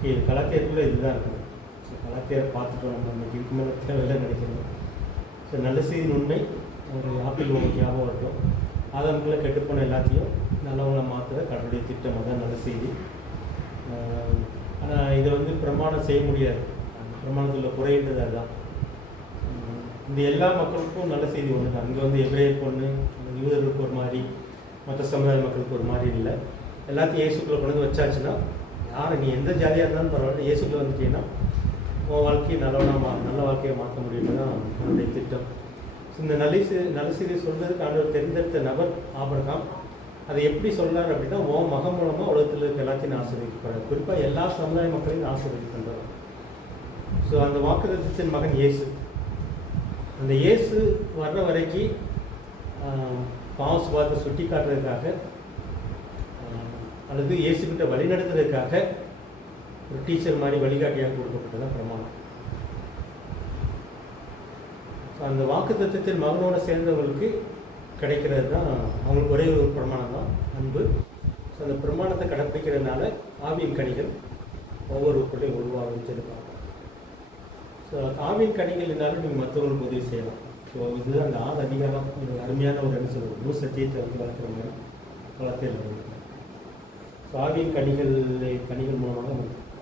இது கலாச்சாரத்தில் இதுதான் இருக்குது. ஸோ கலாச்சாரம் பார்த்துட்டோம் நம்ம இன்னைக்கு இதுக்கு மேலே தேவையில்லை நினைக்கிறோம். ஸோ நல்ல செய்தியின் உண்மை ஒரு ஆப்பிள் உங்களுக்கு ஞாபகம் வரட்டும். ஆதாரங்களை கெட்டுப்போன எல்லாத்தையும் நல்லவங்களை மாற்றுற கடவுளுடைய திட்டம், தான் நல்ல செய்தி. ஆனால் இதை வந்து பிரமாணம் செய்ய முடியாது. பிரமாணத்தில் குறைன்றது அதுதான். இந்த எல்லா மக்களுக்கும் நல்ல செய்தி ஒன்று தான். அங்கே வந்து எபிரேயர் பொண்ணு யூதர்களுக்கு ஒரு மாதிரி, மற்ற சமுதாய மக்களுக்கு ஒரு மாதிரி இல்லை. எல்லாத்தையும் இயேசுக்குள்ளே கொண்டு வந்து வச்சாச்சுன்னா, யார் நீ எந்த ஜாதியாக இருந்தாலும் பரவாயில்ல, இயேசுக்குள்ளே வந்துட்டீங்கன்னா உன் வாழ்க்கையை நல்ல வாழ்க்கையை மாற்ற முடியும்னு தான் என்னுடைய திட்டம். ஸோ இந்த நல்ல செய்தியை சொல்றதுக்கு ஆண்டவர் தேர்ந்தெடுத்த நபர் ஆபிரகாம். அதை எப்படி சொல்றாரு அப்படின்னா, உன் மகன் மூலமாக உலகத்தில் இருக்க எல்லாத்தையும் ஆசீர்வதிக்கப்படுறார். குறிப்பாக எல்லா சமுதாய மக்களையும் ஆசீர்வதிக்கின்றார். ஸோ அந்த வாக்குத்தத்தத்தின் மகன் இயேசு. அந்த இயேசு வர்ற வரைக்கும் பாவ சுபாவத்தை சுட்டி காட்டுறதுக்காக அல்லது இயேசுக்கிட்ட வழிநடத்துறதுக்காக ஒரு டீச்சர் மாதிரி வழிகாட்டியாக கொடுக்கப்பட்டதான் பிரமாணம். அந்த வாக்குத்தத்தத்தின் மகனோட சேர்ந்தவங்களுக்கு கிடைக்கிறது தான் அவங்களுக்கு ஒரே ஒரு பிரமாணம் தான், அன்பு. ஸோ அந்த பிரமாணத்தை கடைப்பிடிக்கிறதுனால ஆவியின் கனிகள் ஒவ்வொரு உட்களையும் உருவாகுன்னு சொல்லியிருப்பாங்க. ஸோ ஆவியின் கனிகள்னாலும் நீங்கள் மற்றவங்களுக்கு உதவி செய்யலாம். ஸோ இது அந்த அதிகாரம் ஒரு அருமையான ஒரு என்ன சொல்லுவோம், முழு சத்தியத்தை வந்து வளர்க்குற மாதிரி வளர்த்து. ஸோ ஆவியின் கனிகள் மூலமாக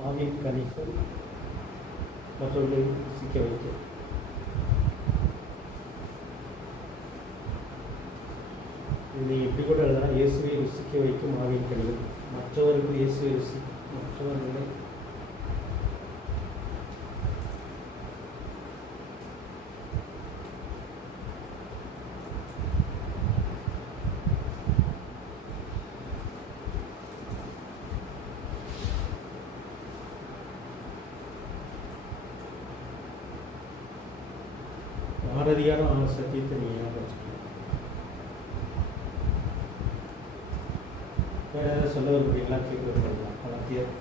ஆவியின் கனிகள் மற்றவர்களை சிக்க வைக்கும். இது எப்படி கூட எழுதலாம், இயேசுவை ருசிக்க வைக்கும் ஆவியின் கனிகள். மற்றவர்கள் இயேசுவை மற்றவர்களை ஆரதியான சத்தியத்தை நீங்கள் ஞாபகம் வச்சுக்கலாம். வேறு ஏதாவது சொல்ல விரும்புறீங்களா? கேட்க விரும்புறீங்களா? கலாத்தியர்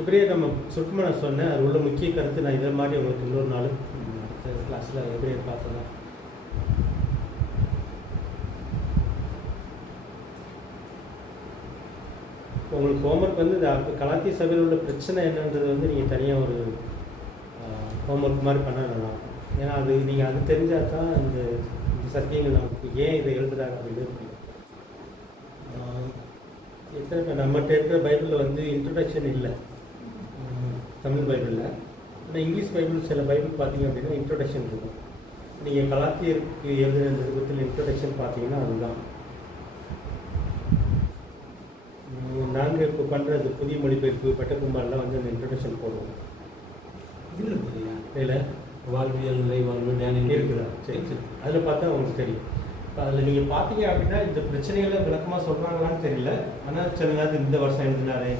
எப்படியே நம்ம சுருக்கமாக நான் சொன்னேன். அது உள்ள முக்கிய கருத்து நான் இதை மாதிரி உங்களுக்கு இன்னொரு நாள் அடுத்த கிளாஸில் எப்படியே பார்த்தேன். உங்களுக்கு ஹோம்ஒர்க் வந்து இந்த கலாத்திய சபையில் உள்ள பிரச்சனை என்னன்றது வந்து நீங்கள் தனியாக ஒரு ஹோம்ஒர்க் மாதிரி பண்ண நல்லாயிருக்கும். ஏன்னா அது நீங்கள் அது தெரிஞ்சால் தான் இந்த சத்தியங்கள் நமக்கு ஏன் இதை எழுதுறாங்க அப்படின்னு. எத்தனை பேர் நம்மகிட்ட இருக்கிற பைபிளில் வந்து இன்ட்ரடக்ஷன் இல்லை, தமிழ் பைபிளில். ஆனால் இங்கிலீஷ் பைபிள் சில பைபிள் பார்த்தீங்க அப்படின்னா இன்ட்ரொடக்ஷன் இருக்கும். நீங்கள் கலாத்தியருக்கு எழுதுகிற நிருபத்தில் இன்ட்ரொடக்ஷன் பார்த்தீங்கன்னா அதுதான். நாங்கள் நாங்கள் இப்போ பண்ணுறது புதிய மொழிபெயர்ப்பு பட்டக்குமாரெலாம் வந்து அந்த இன்ட்ரடக்ஷன் போடுவோம். இதில் இருக்குது இல்லையா? இதில் வாழ்வியல் நிறைவாழ்வு டேனிங் இருக்குதா? சரி சரி, அதில் பார்த்தா உங்களுக்கு தெரியும். இப்போ அதில் நீங்கள் பார்த்தீங்க அப்படின்னா இந்த பிரச்சனைகளை விளக்கமாக சொல்கிறாங்களான்னு தெரியல. ஆனால் சில நேரத்தில் இந்த வருஷம் எழுதினாரே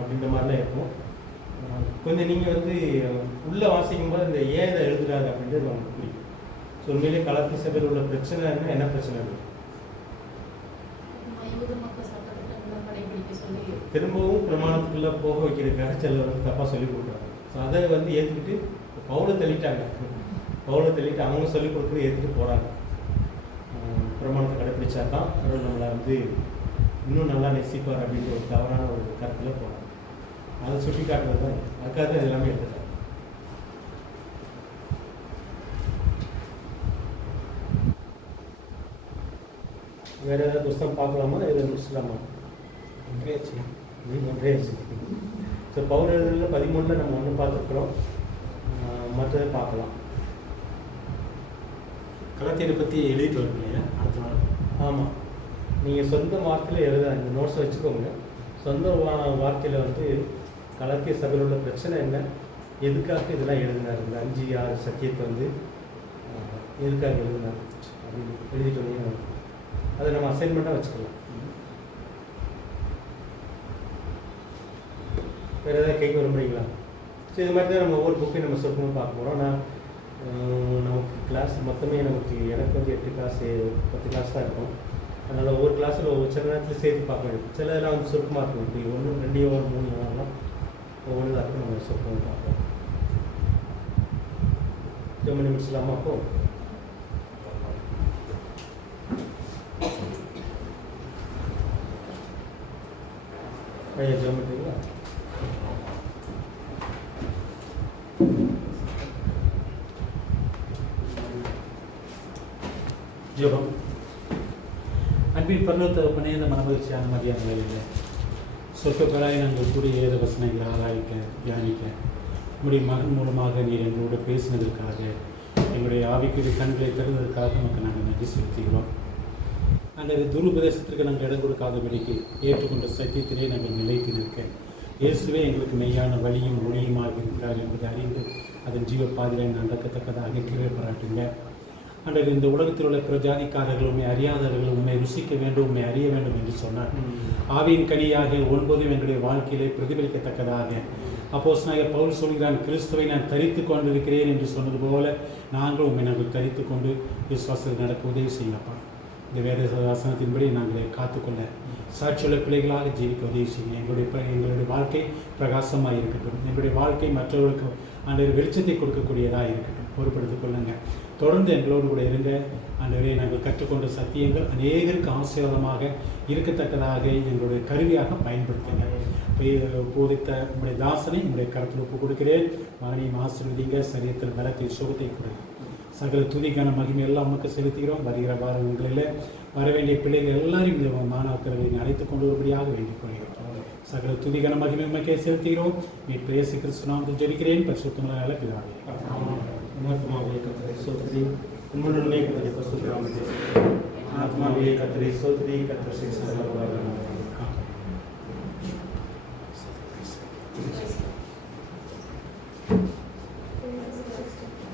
அப்படின்ற மாதிரிலாம் இருக்கும். கொஞ்சம் நீங்கள் வந்து உள்ளே வாசிக்கும் போது இந்த ஏன் இதை எழுதுறாரு அப்படின்றது நமக்கு புரியும். ஸோ உண்மையிலேயே கலப்பு சபையில் உள்ள பிரச்சனைன்னா என்ன பிரச்சனை இருக்குது? யூத மக்கள் சட்டத்திட்டங்களை கடைபிடிக்க சொல்லி திரும்பவும் பிரமாணத்துக்குள்ளே போக வைக்கிறதுக்காக சிலர் வந்து தப்பாக சொல்லிக் கொடுக்குறாங்க. ஸோ அதை வந்து ஏற்றுக்கிட்டு பவுலை தள்ளிட்டாங்க. பவுலை தள்ளிட்டு அவங்க சொல்லிக் கொடுக்குறது ஏற்றுக்கிட்டு போகிறாங்க. பிரமாணத்தை கடைப்பிடிச்சா தான் அவர் நம்மளை வந்து இன்னும் நல்லா நேசிப்பார் அப்படின்ற ஒரு தவறான ஒரு கருத்தில் போகிறாங்க. அதை சுட்டி காட்டுறது தான். அதுக்காக தான் எல்லாமே எடுத்துட்டாங்க. வேறு ஏதாவது புத்தகம் பார்க்கலாமா? இதை முடிச்சிடலாமா? ஒன்றே ஸோ பவுல் எழுதுறதுல 13 நம்ம ஒன்று பார்த்துருக்குறோம். மற்றதை பார்க்கலாம். கலாத்தியரை பற்றி எழுதிட்டு வரலையா அடுத்த நாள்? ஆமாம், நீங்கள் சொந்த வார்த்தையில் எழுத இந்த நோட்ஸை வச்சுக்கோங்க. சொந்த வார்த்தையில் வந்து கலாத்திய சபையில் உள்ள பிரச்சனை என்ன, எதுக்காக இதெல்லாம் எழுதினார், இந்த 5-6 சத்தியத்தை வந்து எதுக்காக எழுதினார் அப்படின்னு எழுதிட்டு வந்தீங்கன்னா அதை நம்ம அசைன்மெண்ட்டாக வச்சுக்கலாம். வேறு ஏதாவது கேட்க விரும்புகிறீங்களா? ஸோ இது மாதிரி தான் நம்ம ஒவ்வொரு புக்கையும் நம்ம சொல்லணும்னு பார்க்க போகிறோம். நான் நமக்கு கிளாஸ் மொத்தமே எனக்கு வந்து 8 கிளாஸ் 10 கிளாஸ் தான் இருக்கும். அதனால் ஒவ்வொரு கிளாஸில் ஒவ்வொரு சில நேரத்தில் சேர்த்து பார்க்க வேண்டும். சில இதெல்லாம் வந்து சுருக்கமாக இருக்கும். இப்படி 1 2 hour 3 hourலாம் ஒவ்வொரு தான் இருக்கும். நம்ம சுருக்கமாக பார்ப்போம். 10 நிமிஷம்லாமா? அப்போ ஐயா ஜோமெட்ரிங்களா? ஜெபம். அன்பின் பரலோகத்தகப்பனே, இந்த மனமகிழ்ச்சியான மதியான வேலையில் சொற்களாய் நாங்கள் கூடிய ஏத வசனங்களை ஆராய்க்க தியானிக்க உங்களுடைய மகன் மூலமாக நீர் எங்களோட பேசினதற்காக, எங்களுடைய ஆவிக்குரிய கண்களை தருவதற்காக நமக்கு நாங்கள் நன்றி செலுத்துகிறோம். அந்த துருபதேசத்திற்கு நாங்கள் இடம் கொடுக்காதபடிக்கு ஏற்றுக்கொண்ட சத்தியத்திலே நாங்கள் நிலைத்து நிற்க இயேசுவே எங்களுக்கு மெய்யான வழியும் மொழியுமாக இருக்கிறார் என்பதை அறிந்து அதன் ஜீவப்பாதையை நடக்கத்தக்கதாக கீழே பாராட்டுங்க. அன்றைய இந்த உலகத்தில் உள்ள பிரஜாதிக்காரர்கள் உண்மை அறியாதவர்கள் உண்மை ருசிக்க வேண்டும், உண்மை அறிய வேண்டும் என்று சொன்னார். ஆவியின் கனியாக 9 எங்களுடைய வாழ்க்கையிலே பிரதிபலிக்கத்தக்கதாக அப்போஸ்தலனாகிய பவுல் சொல்கிறான், கிறிஸ்துவை நான் தரித்து கொண்டிருக்கிறேன் என்று சொன்னது போல நாங்கள் உண்மை நாங்கள் தரித்து கொண்டு விசுவாசத்தில் நடக்க உதவி செய்யப்பா. இந்த வேத வசனத்தின்படி நாங்கள் காத்துக்கொள்ள சாட்சியுள்ள பிள்ளைகளாக ஜீவிக்க உதவி செய்யுங்க. எங்களுடைய வாழ்க்கை பிரகாசமாக இருக்கட்டும். எங்களுடைய வாழ்க்கை மற்றவர்களுக்கு அந்த வெளிச்சத்தை கொடுக்கக்கூடியதாக இருக்கட்டும். பொறுப்படுத்திக் கொள்ளுங்க. தொடர்ந்து எங்களோடு கூட இருங்க. ஆண்டவரே, நாங்கள் கற்றுக்கொண்ட சத்தியங்கள் அநேகருக்கு ஆசீர்வாதமாக இருக்கத்தக்கதாக எங்களுடைய கருவியாக பயன்படுத்துங்க. போதித்த உங்களுடைய தாசனை உங்களுடைய கருத்தில் ஒப்புக் கொடுக்கிறேன். மகனையும் ஆசீர்வதிங்க. சரீரத்தில் பலத்தை சுகத்தை கொடுங்க. சகல துதிக்கான மகிமை எல்லாம் நமக்கு செலுத்துகிறோம். வருகிற வாரங்களில் வர வேண்டிய பிள்ளைகள் எல்லாரும் இந்த மாணாக்கர்களை அழைத்து கொண்டு வரும்படியாக வேண்டிக் கொள்கிறோம். சகல துதிக்கான மகிமை உமக்கே செலுத்துகிறோம். மீட்பு இயேசு கிறிஸ்து நாமத்தில் ஜெபிக்கிறேன். பரிசுத்தமுள்ள பிதாவே. ஆத்மாவே கர்த்தரை ஸ்தோத்திரி. உம்முடைய கர்த்தரை பரிசுத்தமானது. ஆத்மாவே கர்த்தரை ஸ்தோத்திரி. கர்த்தர் சேசலவாக.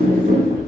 Thank you.